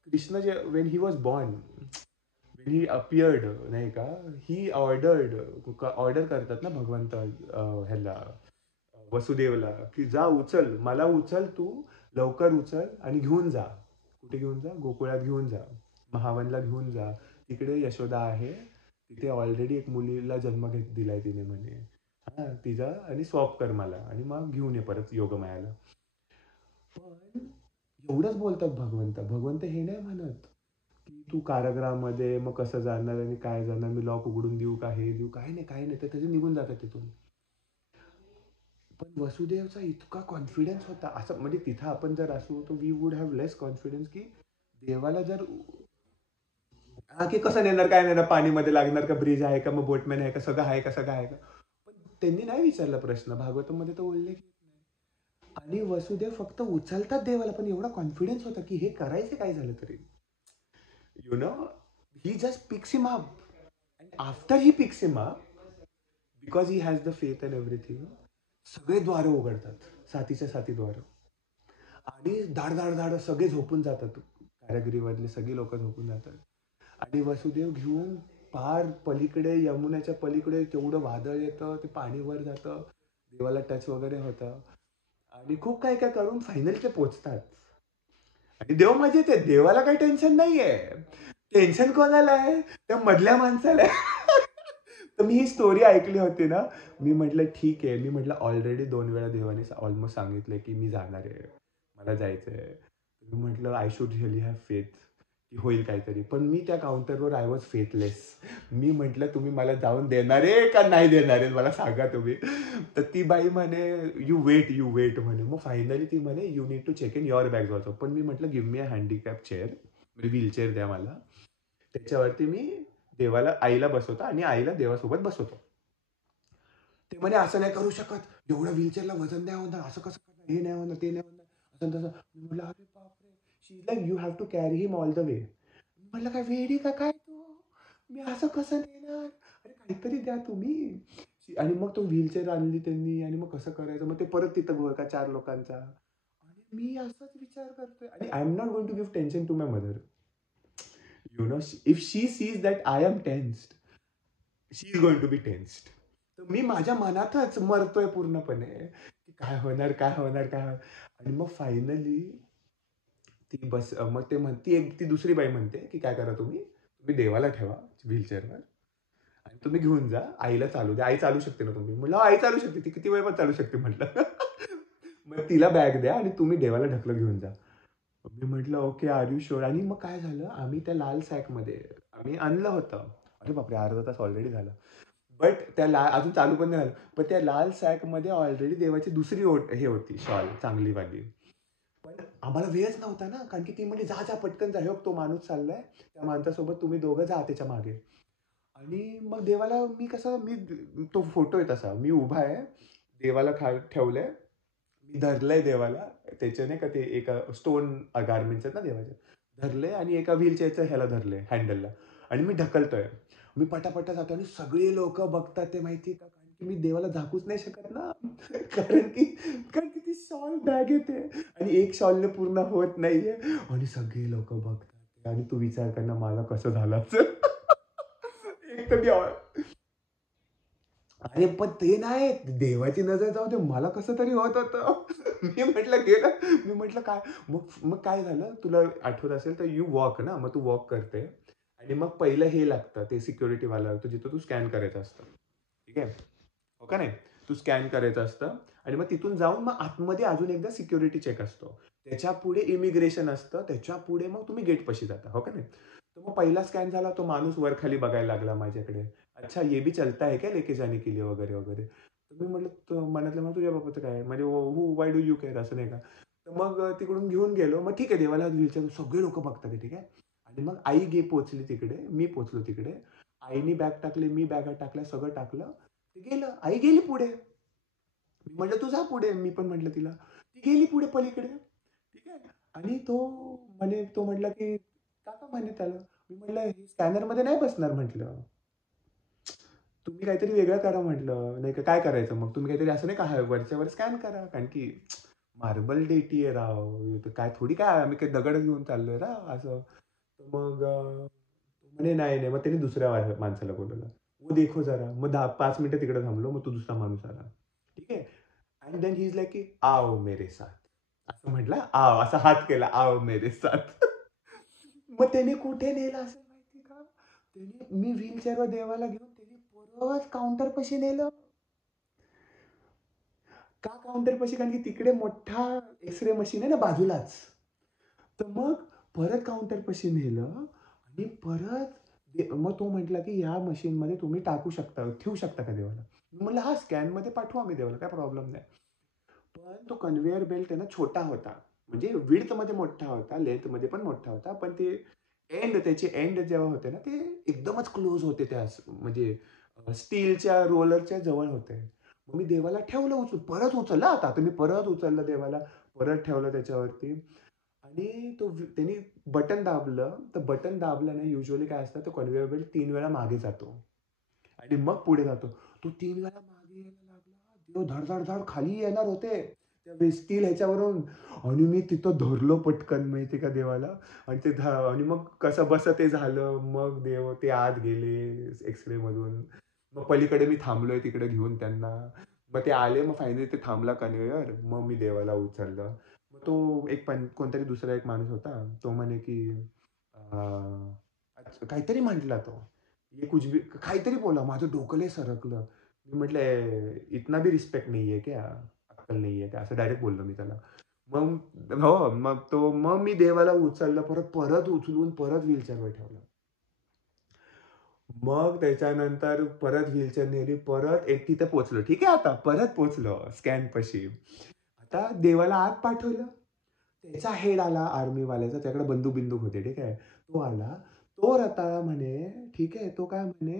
कृष्ण जे when he was born, when he appeared, नाही का, ही ऑर्डर करतात ना भगवंत, ह्याला, वसुदेवला, की जा उचल, मला उचल तू, लवकर उचल आणि घेऊन जा. कुठे घेऊन जा? गोकुळात घेऊन जा, महावनला घेऊन जा. तिकडे यशोदा आहे, तिथे ऑलरेडी एक मुलीला जन्म दिलाय तिने म्हणे. हा, तिचा आणि स्वॉप कर मला आणि मग घेऊन ये परत योगमायाला. पण एवढंच बोलतात भगवंत. भगवंत हे नाही म्हणत, की तू कारागृहामध्ये मग कसं जाणार आणि काय जाणार, मी लॉक उघडून देऊ का, हे देऊ, काय नाही, काय नाही. तर त्याचे निघून जातात तिथून. पण वसुदेवचा इतका कॉन्फिडन्स होता, असं म्हणजे तिथं आपण जर असू तर we would have less confidence, की देवाला जर, हा, की कसं नेणार, काय नेणार, पाणीमध्ये लागणार का, ब्रिज आहे का, मग बोटमॅन आहे का, सगळं आहे का, सगळं आहे का. पण त्यांनी नाही विचारला प्रश्न, भागवतमध्ये तो उल्लेख येत नाही. आणि वसुदेव फक्त उचलतात देवाला, पण एवढा कॉन्फिडन्स होता, की हे करायचं काय झालं तरी. You know, he just picks him up. And after he picks him up, because he has the faith and everything, सगळे द्वार उघडतात, सातीच्या साती द्वार. आणि धाड धाड धाड सगळे झोपून जातात, कारागिरीमधले सगळी लोक झोपून जातात. आणि वसुदेव घेऊन पार पलीकडे, यमुनाच्या पलीकडे तेवढं वादळ येतं, ते पाणी वर जातं, देवाला टच वगैरे होतं. आणि खूप काय काय करून फायनली ते पोचतात. आणि देव मजेत आहे. देवाला काही टेन्शन नाहीये. टेन्शन कोणाला आहे? त्या मधल्या माणसाला आहे. तर मी ही स्टोरी ऐकली होती ना, मी म्हटलं ठीक आहे. मी म्हटलं ऑलरेडी 2 वेळा देवाने ऑलमोस्ट सांगितलंय, की मी जाणार आहे. मला जायचंय. मी म्हटलं I should really have faith की होईल काहीतरी. पण मी त्या काउंटरवर आय वॉज फेथलेस. मी म्हटलं तुम्ही मला जाऊन देणार आहे का नाही देणार आहे मला सांगा तुम्ही. तर ती बाई म्हणे यू वेट म्हणे. मग फायनली ती म्हणे you need to check in your bags also. पण मी म्हटलं give me a handicap chair, म्हणजे व्हीलचेअर द्या मला. त्याच्यावरती मी देवाला आईला बसवतो आणि आईला देवासोबत बसवतो. ते म्हणे असं नाही करू शकत, एवढं व्हीलचेअरला वजन नाही होणार, असं कसं करणार, हे नाही होणार, ते नाही होणार, असं तसं. मी म्हटलं अरे बापरे. She is like you have to carry him all the way. म्हटलं काय वेडी का काय तू, मी असं कसं नेणार, अरे काहीतरी द्या तुम्ही. आणि मग तो व्हीलचेअर आणली त्यांनी आणि मग कसं करायचं, मग ते परत तिथं घोळका 4 लोकांचा. आणि मी असाच विचार करतोय आणि I am not going to give tension to my mother. You know, if she sees that I am tensed, she is going to be tensed. तर मी माझ्या मनातच मरतोय पूर्णपणे की काय होणार, काय होणार, काय होणार. आणि मग फायनली ती बस मग ते म्हणती, एक ती दुसरी बाई म्हणते की काय करा तुम्ही तुम्ही देवाला ठेवा व्हीलचेअरवर आणि तुम्ही घेऊन जा, आईला चालू द्या, आई चालू शकते ना तुम्ही. म्हटलं आई चालू शकते, ती किती वेळ पण चालू शकते म्हटलं. मग तिला बॅग द्या आणि तुम्ही देवाला ढकलत घेऊन जा. मी म्हटलं ओके आर यू शुअर. आणि मग काय झालं, आम्ही त्या लाल सॅकमध्ये आम्ही आणलं होतं. अरे बापरे, अर्धा तास ऑलरेडी झाला. बट त्या अजून चालू पण नाही झालं. पण त्या लाल सॅकमध्ये ऑलरेडी देवाची दुसरी हे होती शॉल चांगली वाली. पण आम्हाला वेळच नव्हता ना, कारण की ती म्हणजे जा जा पटकन जा, हे बघ, तो माणूस चाललाय त्या माणसासोबत, तुम्ही दोघं जा त्याच्या मागे. आणि मग देवाला मी कसं, मी तो फोटो आहे तसा, मी उभा आहे, देवाला ठेवलंय, मी धरलंय देवाला, त्याचे नाही का ते एका स्टोन गार्मेंट्स आहेत ना देवाचे, धरले आणि एका व्हीलचेअरचं ह्याला धरले हँडलला आणि मी ढकलतोय. मी पटापटा जातो आणि सगळे लोक बघतात ते माहिती का, कारण की मी देवाला झाकूच नाही शकत ना. कारण की ती शॉल बॅग येते आणि एक शॉलने पूर्ण होत नाहीये आणि सगळे लोक बघतात आणि तू विचार कर ना मला कसं झालं असेल. एक तर अरे पण ते नाही, देवाची नजर जाऊ दे, मला कसं तरी होत होतं. मी म्हटलं गेलं, मी म्हटलं काय. मग मग काय झालं तुला आठवत असेल तर, यू वॉक ना, मग तू वॉक करते आणि मग पहिलं हे लागतं ते सिक्युरिटीवाला लागतं जिथं तू स्कॅन करायचं असतं. ठीक आहे, हो का नाही. तू स्कॅन करायचं असतं आणि मग तिथून जाऊन मग आतमध्ये अजून एकदा सिक्युरिटी चेक असतो. त्याच्या पुढे इमिग्रेशन असतं, त्याच्या पुढे मग तुम्ही गेटपाशी जाता, हो का नाही. तर मग पहिला स्कॅन झाला, तो माणूस वर खाली बघायला लागला माझ्याकडे. अच्छा ये भी चलता है क्या लेके जाने के लिए वगैरे वगैरे. तर मी म्हटलं मनातलं मग तुझ्या बाबाचं काय, म्हणजे हु वाय डू यू केअर, असं नाही का. तर मग तिकडून घेऊन गेलो. मग ठीक आहे, देवाला व्हीलचेअर सगळे लोक बघतात ठीक आहे. आणि मग आई पोचली तिकडे, मी पोचलो तिकडे. आईनी बॅग टाकली, मी बॅगा टाकल्या, सगळं टाकलं. ते गेलं, आई गेली पुढे. मी म्हटलं तू जा पुढे, मी पण म्हटलं तिला. ती गेली पुढे पलीकडे. ठीक आहे. आणि तो म्हटला की काका म्हणे त्याला. मी म्हटलं हे स्कॅनर मध्ये नाही बसणार म्हटलं. तुम्ही काहीतरी वेगळं करा म्हटलं. नाही का काय करायचं मग, तुम्ही काहीतरी असं नाही का वरच्या वर स्कॅन करा, कारण की मार्बल डेटी आहे राव. तर काय थोडी काय आम्ही काही दगड घेऊन चाललोय राव असं. तर मग म्हणे नाही नाही. मग त्यांनी दुसऱ्या माणसाला बोलवलं. वो देखो जरा. मग 5 मिनिटं तिकडे थांबलो. मग तो दुसरा माणूस आला. ठीक आहे. And then he is like की आओ मेरे साथ. असं म्हटलं आओ, असा हात केला, आओ मेरे साथ. मग त्याने कुठे नेलं असेल माहिती का? त्याने, मी व्हीलचेअरवर देवाला घेऊन त्याने परत काउंटर पाशी नेलं. का काउंटर पाशी, कारण की तिकडे मोठा एक्सरे मशीन आहे ना बाजूलाच. तर मग परत काउंटर पाशी नेलं आणि परत मग तो म्हटला की या मशीन मध्ये तुम्ही टाकू शकता, ठेवू शकता का देवाला. मी म्हटलं हा स्कॅन मध्ये पाठवू आम्ही देवाला, काय प्रॉब्लेम नाही. पण तो कन्व्हेअर बेल्ट आहे ना छोटा होता, म्हणजे विड्थ मध्ये मोठा होता, लेंथ मध्ये पण मोठा होता, पण ते त्याचे एंड जेव्हा होते ना ते एकदमच क्लोज होते त्या म्हणजे स्टीलच्या रोलरच्या जवळ होते. मग मी देवाला ठेवलं उचलून, परत उचललं आता तुम्ही, परत उचललं देवाला, परत ठेवलं त्याच्यावरती. आणि त्यांनी बटन दाबलं, तर बटन दाबलं ना युजली काय असतं, तो कन्व्हेअर बेल्ट 3 वेळा मागे जातो आणि मग पुढे जातो. तो 3 वेळा मागे यायला लागला, देव धड धड धड खाली येणार होते त्या स्टील ह्याच्यावरून. आणि मी तिथं धरलो पटकन माहिती का देवाला. आणि आणि मग कसं बस ते झालं. मग देव ते आत गेले एक्सरे मधून. मग पलीकडे मी थांबलोय तिकडे घेऊन त्यांना. मग ते आले, मग फायनली ते थांबला कन्व्हेयर. मग मी देवाला उचललं. मग तो एक कोणतरी दुसरा एक माणूस होता. तो म्हणे की काहीतरी म्हटला तो. ये कुछ भी काहीतरी बोलला. माझं डोकं लय सरकलं. मी म्हटलं, "इतना भी रिस्पेक्ट नहीं है क्या? अक्कल नहीं है क्या?" असं डायरेक्ट बोललो मी त्याला. मग हो, मग मी देवाला उचललं परत, परत उचलून परत व्हीलचेअरवर ठेवलं. मग त्याच्यानंतर परत व्हीलचेअर नेली. परत एक तिथे पोहोचलो. ठीक आहे आता. परत पोहोचलो स्कॅनपाशी. आता देवाला आत पाठवलं. त्याचा हेड आला आर्मीवाल्याचा. त्याकडे बंदूक-बिंदूक होते. ठीक आहे. तो आला. तो रताळा म्हणे, ठीक आहे. तो काय म्हणे,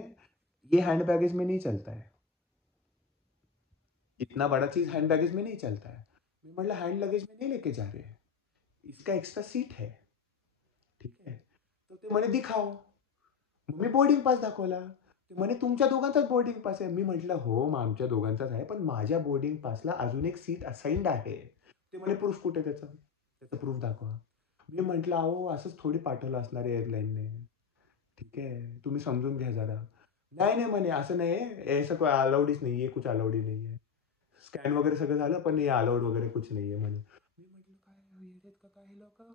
"ये हैंड बैगेज में नहीं चलता है. इतना बड़ा चीज़ हैंड बैगेज में नहीं चलता है." मी म्हटलं, "हैंड लगेज में नहीं लेके जा रहे हैं. इसका एक्स्ट्रा सीट है." ठीक आहे. तर ते म्हणे, "दिखाओ." मग मी बोर्डिंग पास दाखवला. ते म्हणे, "तुमच्या दोघांचाच बोर्डिंग पास आहे." मी म्हटलं, "हो, मग आमच्या दोघांचाच आहे. पण माझ्या बोर्डिंग पासला अजून एक सीट असाइन्ड आहे." ते म्हणे, "प्रूफ कुठे त्याचं? त्याचं प्रूफ दाखवा." मी म्हटलं, "अहो, असंच थोडी पाठवलं असणार आहे एअरलाईनने. ठीक आहे. तुम्ही समजून घ्या जरा." "नाही, नाही," म्हणे, "असं नाही आहे. ऐसा कोई अलाउडच नहीं है. कुछ अलाउड ही नहीं है. स्कॅन वगैरे सगळं झालं, पण ये अलाउड वगैरे कुछ नहीं है," म्हणे. मी म्हटलं, "काय येडे आहेत का काय हे लोकं?"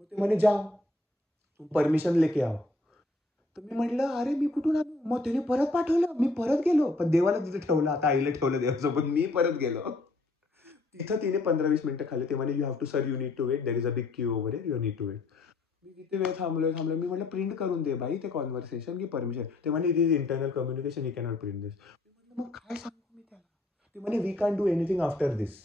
मग ते म्हणे, "जाओ, तुम परमिशन लेके आओ." तर मी म्हटलं, "अरे मी कुठून आणू?" मग त्याने परत पाठवलं. मी परत गेलो. पण देवाला तिथे ठेवलं. आता आईला ठेवलं देवासोबत. मी परत गेलो. तिथं तिने 15-20 मिनिटं खाल्ले. ते म्हणे, "you have to sir you need to wait. There is a big queue over here. You need to wait." मी किती वेळ थांबलोय, थांबलोय. मी म्हटलं, "प्रिंट करून दे बाई ते कन्व्हर्सेशन की परमिशन." ते म्हणे, "it is internal communication. You cannot print this." मी म्हटलं, "मग काय सांगू मी त्याला?" ते म्हणे, "we can't do anything after this."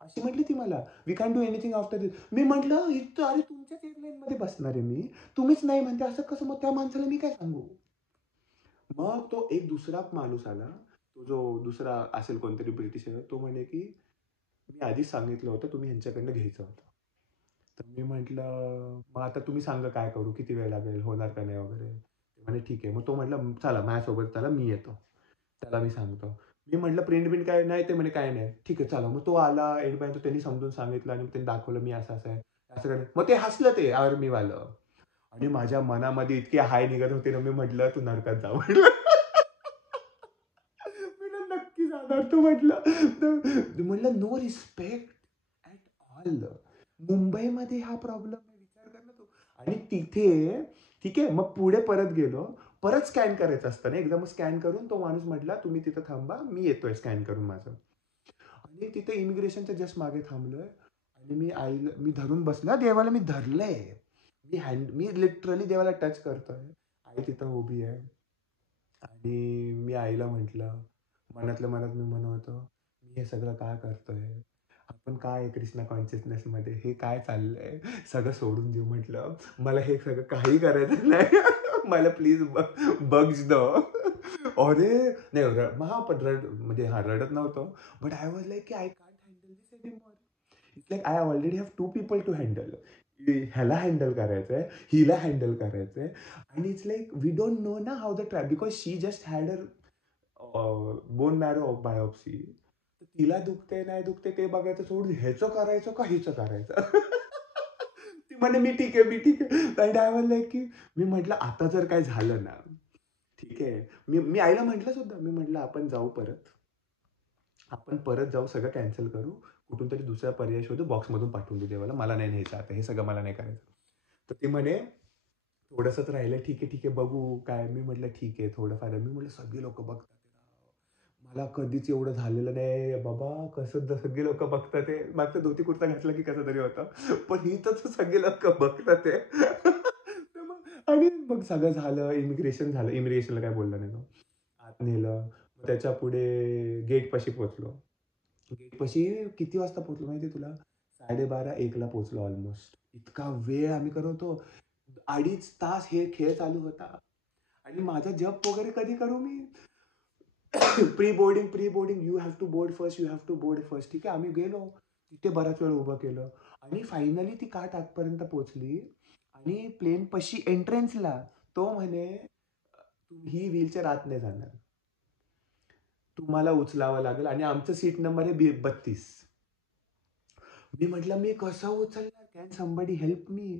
अशी म्हटली ती मला. "We can't do anything after this." मी म्हटलं, "इथं अरे तुमच्याच एअरलाईनमध्ये बसणार आहे मी. तुम्हीच नाही म्हणते असं कसं? मग त्या माणसाला मी काय सांगू?" मग तो एक दुसरा माणूस आला. तो जो दुसरा असेल कोणतरी ब्रिटिश आहे, तो म्हणे की, "मी आधीच सांगितलं होतं तुम्ही ह्यांच्याकडनं घ्यायचं होतं." तर मी म्हटलं, "मग आता तुम्ही सांगा काय करू? किती वेळ लागेल? होणार का नाही वगैरे?" ते म्हणे, "ठीक आहे." मग तो म्हटला, "चला माझ्यासोबत चला, मी येतो." त्याला मी सांगतो. मी म्हटलं, "प्रिंट-बिंट काय?" नाही, ते म्हणे, "काही नाही." ठीक आहे, चला. मग तो आला एंडपर्यंत त्यांनी समजून सांगितलं आणि त्यांनी दाखवलं, मी असं-असं आहे. असं काय मग ते हसलं ते आर्मीवालं. आणि माझ्या मनामध्ये इतके हाय निघत होते ना, मी म्हटलं, "तू नरकात जा." म्हटलं. मी ना नक्की जाणार तू म्हटलं. तर म्हटलं, "नो रिस्पेक्ट ॲट ऑल." मुंबईमध्ये हा प्रॉब्लेम आहे. विचार कर ना तू. आणि तिथे ठीक आहे, मग पुढे परत गेलो. परत स्कॅन करायचं असतं ना, एकदा मग स्कॅन करून तो माणूस म्हटला, "तुम्ही तिथं थांबा, मी येतोय स्कॅन करून माझं." आणि तिथे इमिग्रेशनच्या जस्ट मागे थांबलोय आणि मी धरून बसलो हां, देवाला मी धरलंय. मी लिटरली देवाला टच करतोय. आई तिथं उभी आहे आणि मी आईला म्हटलं, मनातल्या मनात मी म्हणत होतो, "मी हे सगळं का करतोय? आपण काय आहे कृष्णा कॉन्शियसनेसमध्ये? हे काय चाललंय? सगळं सोडून देऊ." म्हटलं, "मला हे सगळं काही करायचं नाही. मला प्लीज बग्स दो." अरे! नाही हां, पण म्हणजे हां, रडत नव्हतो. बट आय वॉज लाइक की I can't handle this anymore. It's like I already have 2 people to handle. ह्याला हँडल करायचंय, हिला हँडल करायचंय आणि it's like we don't know ना how the because she just had her bone marrow biopsy. तर तिला दुखतंय, नाही दुखतंय ते बघायचं सोडून ह्याचं करायचं का हिचं करायचं? ती म्हणे, "मी ठीक आहे, मी ठीक आहे." आणि आय वॉज लाइक की मी म्हटलं, "आता जर काय झालं ना, ठीक आहे." मी मी आईला म्हटलं सुद्धा, मी म्हटलं, "आपण जाऊ परत. आपण परत जाऊ, सगळं कॅन्सल करू. कुठून तरी दुसरा पर्याय शोधू, बॉक्समधून पाठवून देऊ देवाला. मला नाही न्यायचं आता. हे सगळं मला नाही करायचं." तर ती म्हणे, "थोडंसंच राहिलंय. ठीक आहे, ठीक आहे. बघू काय." मी म्हटलं, "ठीक आहे, थोडंफार आहे." मी म्हटलं, "सगळी लोकं बघतात आहे राव. मला कधीच एवढं झालेलं नाही बाबा. कसं सगळी लोकं बघतात आहे." मागचं धोती कुर्ता घातला की कसं तरी होतं. पण इथं तर सगळी लोकं बघतात आहे. तर मग आणि मग सगळं झालं. इमिग्रेशन झालं. इमिग्रेशनला काय बोलला नाही तो. आत नेलं. मग त्याच्यापुढे गेटपाशी पोहोचलो. गेटपाशी किती वाजता पोहोचलो माहिती आहे तुला? 12:30-1 ला पोहोचलो ऑलमोस्ट. इतका वेळ आम्ही करत होतो. 2.5 तास हे खेळ चालू होता. आणि माझा जप वगैरे कधी करू मी? Pre boarding, pre boarding. You have to board first, you have to board first. ठीक आहे, आम्ही गेलो. तिथे बराच वेळ उभं केलं. आणि फायनली ती काट आतपर्यंत पोहोचली. आणि प्लेनपाशी एंट्रन्सला तो म्हणे, "ही व्हीलचेअर आत नाही जाणार. तुम्हाला उचलावं लागेल." आणि आमचं सीट नंबर आहे 32. मी म्हटलं, "मी कसं उचलणार? Can somebody help me?"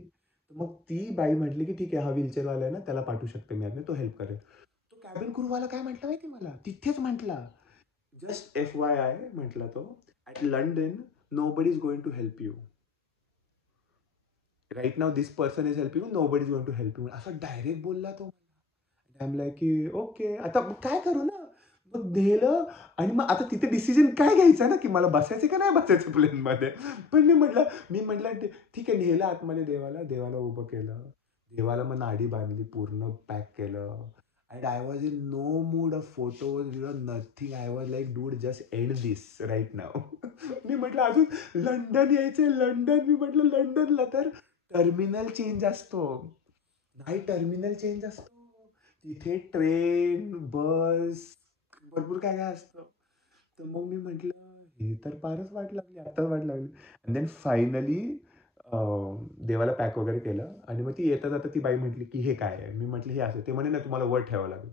मग ती बाई म्हटली, की "ठीक आहे, हा व्हीलचेअरवाला आहे ना, त्याला पाठवू शकते मी आतमध्ये, तो हेल्प करेल." तो कॅबिन क्रूवाला काय म्हटला माहिती मला? तिथेच म्हटला, "जस्ट एफ-वाय-आय," म्हटला तो, "at London nobody is going to help you." Right now this person is helping you, nobody is going to help you. असं डायरेक्ट बोलला तो. आय एम लाइक की ओके. आता मग काय करू ना? मग नेलं आणि मग आता तिथे डिसिजन काय घ्यायचा ना, की मला बसायचं का नाही बसायचं प्लेनमध्ये. पण मी म्हटलं ठीक आहे. नेलं आतमध्ये देवाला. देवाला उभं केलं. देवाला मग नाडी बांधली, पूर्ण पॅक केलं. And I was in no mood of photos, nothing. I was like dude just end this right now. मी म्हटलं अजून लंडन यायचंय, लंडन. मी म्हटलं लंडनला तर टर्मिनल चेंज असतो. नाही, टर्मिनल चेंज असतो. तिथे ट्रेन, बस, भरपूर काय काय असतं. तर मग मी म्हटलं, हे तर फारच वाट लागली, आत्ताच वाट लागली. अँड देन फायनली देवाला पॅक वगैरे केलं आणि मग ती येता जाता ती बाई म्हटली, की "हे काय आहे?" मी म्हटलं, "हे असं." ते म्हणे, "नाही, तुम्हाला वर ठेवावं लागेल."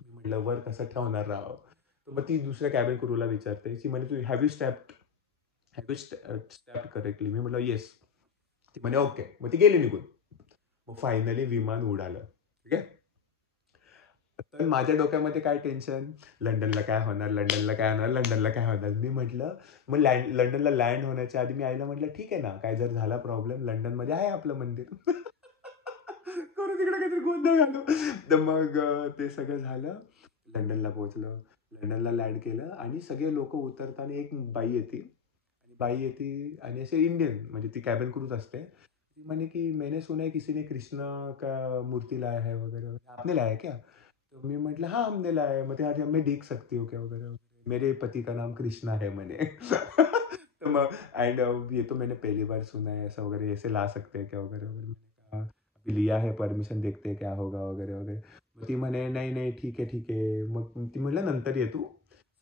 मी म्हटलं, "वर कसं ठेवणार राव?" तर मग ती दुसऱ्या कॅबिन क्रूला विचारते. ती म्हणे, "तू हॅव यू स्टेप्ड करेक्टली?" मी म्हटलं, "येस." ती म्हणे, "ओके." मग ती गेली निघून. मग फायनली विमान उडालं. ठीक आहे. तर माझ्या डोक्यामध्ये काय टेन्शन, लंडनला काय होणार, लंडनला काय होणार, लंडनला काय होणार. मी म्हटलं, मग लंडनला लँड होण्याच्या आधी मी आईला म्हटलं, ठीक आहे ना, काय जर झाला प्रॉब्लेम, लंडनमध्ये आहे आपलं मंदिर. करू तिकडे काहीतरी गोंधळ घालू. तर मग ते सगळं झालं. लंडनला पोहोचलो. लंडनला लँड केलं आणि सगळे लोक उतरताना एक बाई येते. बाई येते आणि असे इंडियन, म्हणजे ती कॅबिन क्रूच असते. ती म्हणे की मैंने सुना है किसी ने कृष्णा का मूर्ति लाया है वगैरह वगैरह. आपने लाया क्या? तो मी म्हटलं हाँ हमने लाया है. मग ते आधी मैं देख सकती हूँ क्या वगैरह वगैरह. मेरे पति का नाम कृष्णा है म्हणे. तर मग एंड ये तो मैंने पहली बार सुना है ऐसा वगैरह, ऐसे ला सकते हैं क्या वगैरह वगैरह. मैंने कहा अभी लिया है परमिशन, देखते हैं क्या होगा वगैरह वगैरह. मग ती म्हणे नाही नाही ठीक आहे ठीक आहे. मग ती म्हटलं नंतर ये तू,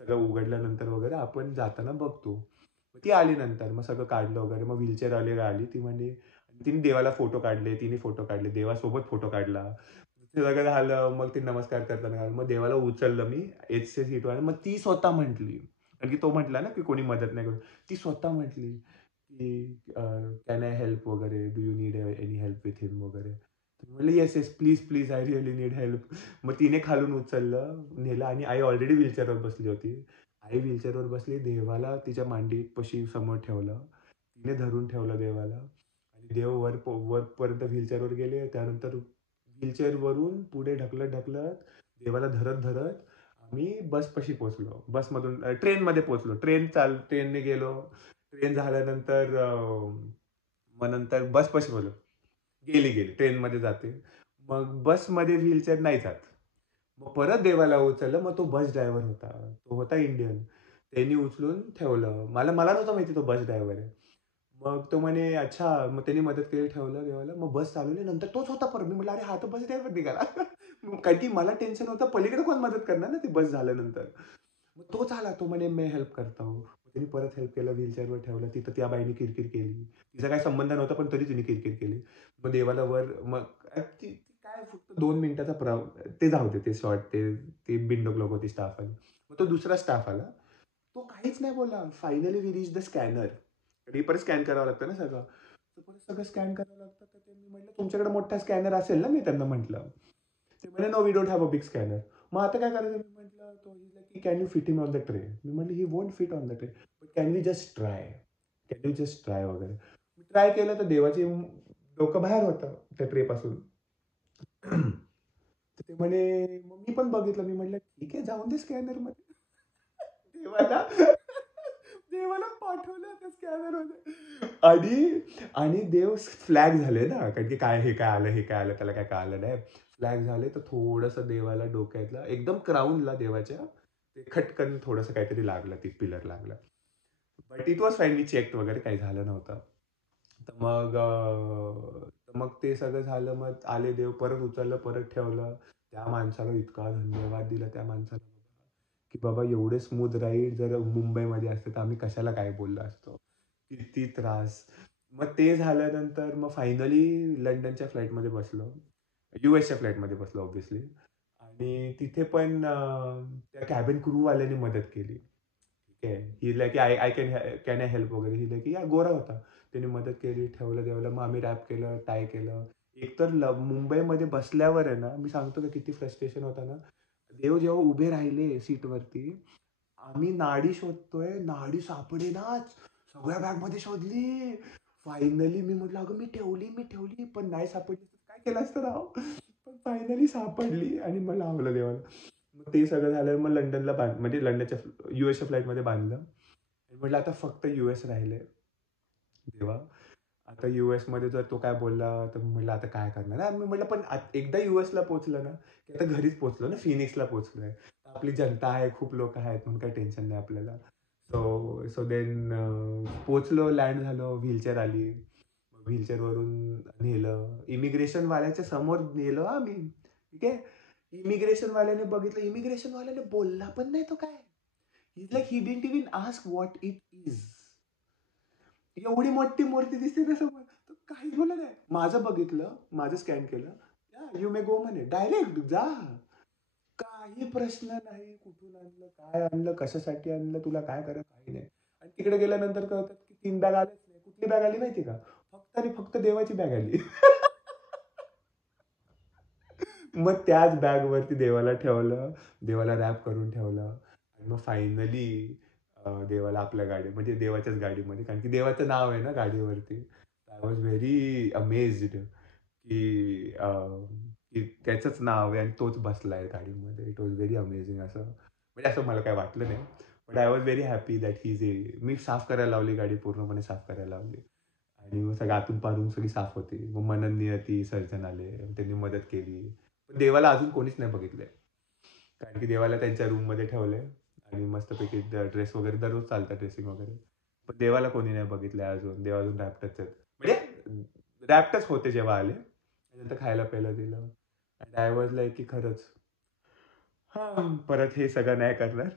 सगळं उघडल्यानंतर वगैरे आपण जाताना बघतो. मग ती आली नंतर, मग सगळं काढलं वगैरे. मग व्हीलचेअर वाली आली. ती म्हणे, तिने देवाला फोटो काढले, तिने फोटो काढले, देवासोबत फोटो काढला. ते सगळं झालं. मग ती नमस्कार करताना घाल. मग देवाला उचललं मी एसच्या सीटवर. मग ती स्वतः म्हटली, कारण की तो म्हटला ना की कोणी मदत नाही करू. ती स्वतः म्हटली की कॅन आय हेल्प वगैरे, do you need any help with him वगैरे. म्हटलं yes yes please please I really need help. मग तिने खालून उचललं, नेलं आणि आई ऑलरेडी व्हीलचेअरवर बसली होती. आई व्हीलचेअरवर बसली, देवाला तिच्या मांडीपाशी समोर ठेवलं. तिने धरून ठेवलं देवाला आणि देव वरपर्यंत व्हीलचेअरवर गेले. त्यानंतर व्हीलचेअरवरून पुढे ढकलत देवाला धरत आम्ही बसपाशी पोहोचलो. बसमधून ट्रेनमध्ये पोहोचलो. ट्रेनने गेलो. ट्रेन झाल्यानंतर मग नंतर बसपाशी पोहोचलो. गेली. ट्रेनमध्ये जाते. मग बसमध्ये व्हीलचेअर नाही जात. मग परत देवाला उचललं. मग तो बस ड्रायव्हर होता. तो होता इंडियन. त्यांनी उचलून ठेवलं. मला मला नव्हतं माहिती तो बस ड्रायव्हर आहे. मग तो म्हणे, "अच्छा." मग त्यांनी मदत केली, ठेवलं देवाला. मग बस चालवली. नंतर तोच होता परत. मी म्हटलं, "अरे हा तर बस ड्रायव्हर निघाला." कारण की मला टेन्शन होतं, पलीकडे कोण मदत करणार ना ती बस झाल्यानंतर. मग तोच आला. तो म्हणे, "मैं हेल्प करता हूँ." त्यांनी परत हेल्प केलं, व्हीलचेअरवर ठेवलं. तिथं त्या बाईने किरकिर केली. तिचा काही संबंध नव्हता, पण तरी तिने किरकिर केली. मग देवाला वर मग ती ती काय फक्त 2 मिनिटाचा ते जाऊ दे ते शॉर्ट ती बिनडोक लोक होती स्टाफवाली. मग तो दुसरा स्टाफ आला. तो काहीच नाही बोलला. Finally we reach the scanner. आणि परत स्कॅन करावं लागतं ना सगळं. तर परत सगळं स्कॅन करावं लागतं. तर त्यांनी म्हटलं, "तुमच्याकडे मोठा स्कॅनर असेल ना?" मी त्यांना म्हटलं. ते म्हणे, "no, we don't have a big scanner." मग आता काय करायचं? मी म्हटलं, तो इज लाइक की can you fit him on the tray? मी म्हटलं, "he won't fit on the tray, but can we just try? Can you just try वगैरे." मी ट्राय केलं तर देवाची डोकं बाहेर होतं त्या ट्रेपासून. तर ते म्हणे, मग मी पण बघितलं. मी म्हटलं, "ठीक आहे, जाऊन दे स्कॅनरमध्ये." देवाला देवाला पाठवलं त्या स्कॅनरमध्ये. आणि आणि देव फ्लॅग झाले ना, कारण की काय हे काय आलं, हे काय आलं, त्याला काय कळालं नाही. फ्लॅग झाले, तर थोडंसं देवाला डोक्यातला एकदम क्राऊनला देवाच्या ते खटकन थोडंसं काहीतरी लागलं, ते पिलर लागलं. But it was fine. Me checked वगैरे काही झालं नव्हतं. तर मग ते सगळं झालं. मग आले देव, परत उचललं, परत ठेवलं. त्या माणसाला इतका धन्यवाद दिला त्या माणसाला, की बाबा एवढे स्मूथ राईड जर मुंबईमध्ये असते तर आम्ही कशाला काय बोललो असतो. किती त्रास. मग ते झाल्यानंतर मग फायनली लंडनच्या फ्लाइटमध्ये बसलो. यूएसच्या फ्लाइटमध्ये बसलो ऑब्व्हियसली. आणि तिथे पण त्या कॅबिन क्रूवाल्याने मदत केली. ठीक आहे. He like I I can I help वगैरे. ही लाइक या गोरा होता. त्याने मदत केली, ठेवलं. मग आम्ही रॅप केलं, टाय केलं. एकतर मुंबईमध्ये बसल्यावर आहे ना, मी सांगतो का किती फ्रस्ट्रेशन होतं ना. देव जेव्हा उभे राहिले सीटवरती, आम्ही नाडी शोधतोय, नाडी सापडेनाच. सगळ्या बॅगमध्ये शोधली. फायनली मी म्हटलं, "अगं मी ठेवली, पण नाही सापडली तर काय केलं असतं राव?" पण फायनली सापडली आणि मग लावलं देवाला. मग ते सगळं झाल्यावर मग लंडनला म्हणजे लंडनच्या यूएसच्या फ्लाइटमध्ये बांधलं. आणि म्हटलं आता फक्त यूएस राहिलंय. देवा, आता यूएसमध्ये जर तो काय बोलला, तर मी म्हटलं आता काय करणार? आणि मी म्हटलं पण एकदा यूएसला पोहोचलं ना, की आता घरीच पोहोचलो ना, फिनिक्सला पोहोचलोय. आपली जनता आहे, खूप लोकं आहेत म्हणून काही टेन्शन नाही आपल्याला. सो सो देन पोहोचलो, लँड झालो, व्हीलचेअर आली. व्हीलचेअरवरून नेलं. इमिग्रेशनवाल्याच्या समोर नेलं हां मी. ठीक आहे. इमिग्रेशनवाल्याने बघितलं. इमिग्रेशनवाल्याने बोलला पण नाही तो काय. ही is like he didn't even ask what it is. एवढी मोठी मूर्ती दिसते ना समोर. तो काहीच बोलला नाही. माझं बघितलं, माझं स्कॅन केलं. या यू मे गो म्हणे. डायरेक्ट जा. काही प्रश्न नाही. कुठून आणलं, काय आणलं, कशासाठी आणलं, तुला काय करायचं, काही नाही. आणि तिकडे गेल्यानंतर कळतं की 3 बॅग आल्याच नाही. कुठली बॅग आली माहिती का? फक्त आणि फक्त देवाची बॅग आली. मग त्याच बॅगवरती देवाला ठेवलं, देवाला रॅप करून ठेवलं आणि मग फायनली देवाला आपल्या म्हणजे देवाच्याच गाडीमध्ये, कारण की देवाचं नाव आहे ना गाडीवरती. आय वॉज व्हेरी अमेज्ड की की त्याचंच नाव आहे आणि तोच बसलाय गाडीमध्ये. इट वॉज व्हेरी अमेझिंग असं. म्हणजे असं मला काही वाटलं नाही. But I was very happy that he is a मी साफ करायला लावली गाडी, पूर्णपणे साफ करायला लावली. आणि मग सगळं आतून पारून सगळी साफ होती. मग मनन नियती सर्जन आले. त्यांनी मदत केली. पण देवाला अजून कोणीच नाही बघितलंय. कारण की देवाला त्यांच्या रूममध्ये ठेवलंय आणि मस्तपैकी ड्रेस वगैरे दररोज चालतं ड्रेसिंग वगैरे. पण देवाला कोणी नाही बघितलंय अजून. देव अजून रॅप्टच आहेत. म्हणजे रॅप्टच होते जेव्हा आले. नंतर खायला प्यायला दिलं. आणि आय वॉज लाईक की खरंच हां, परत हे सगळं नाही करणार.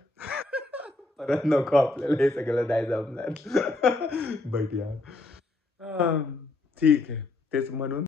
परत नको आपल्याला हे सगळं नाही जमणार. बट यार हां, ठीक आहे. तेच म्हणून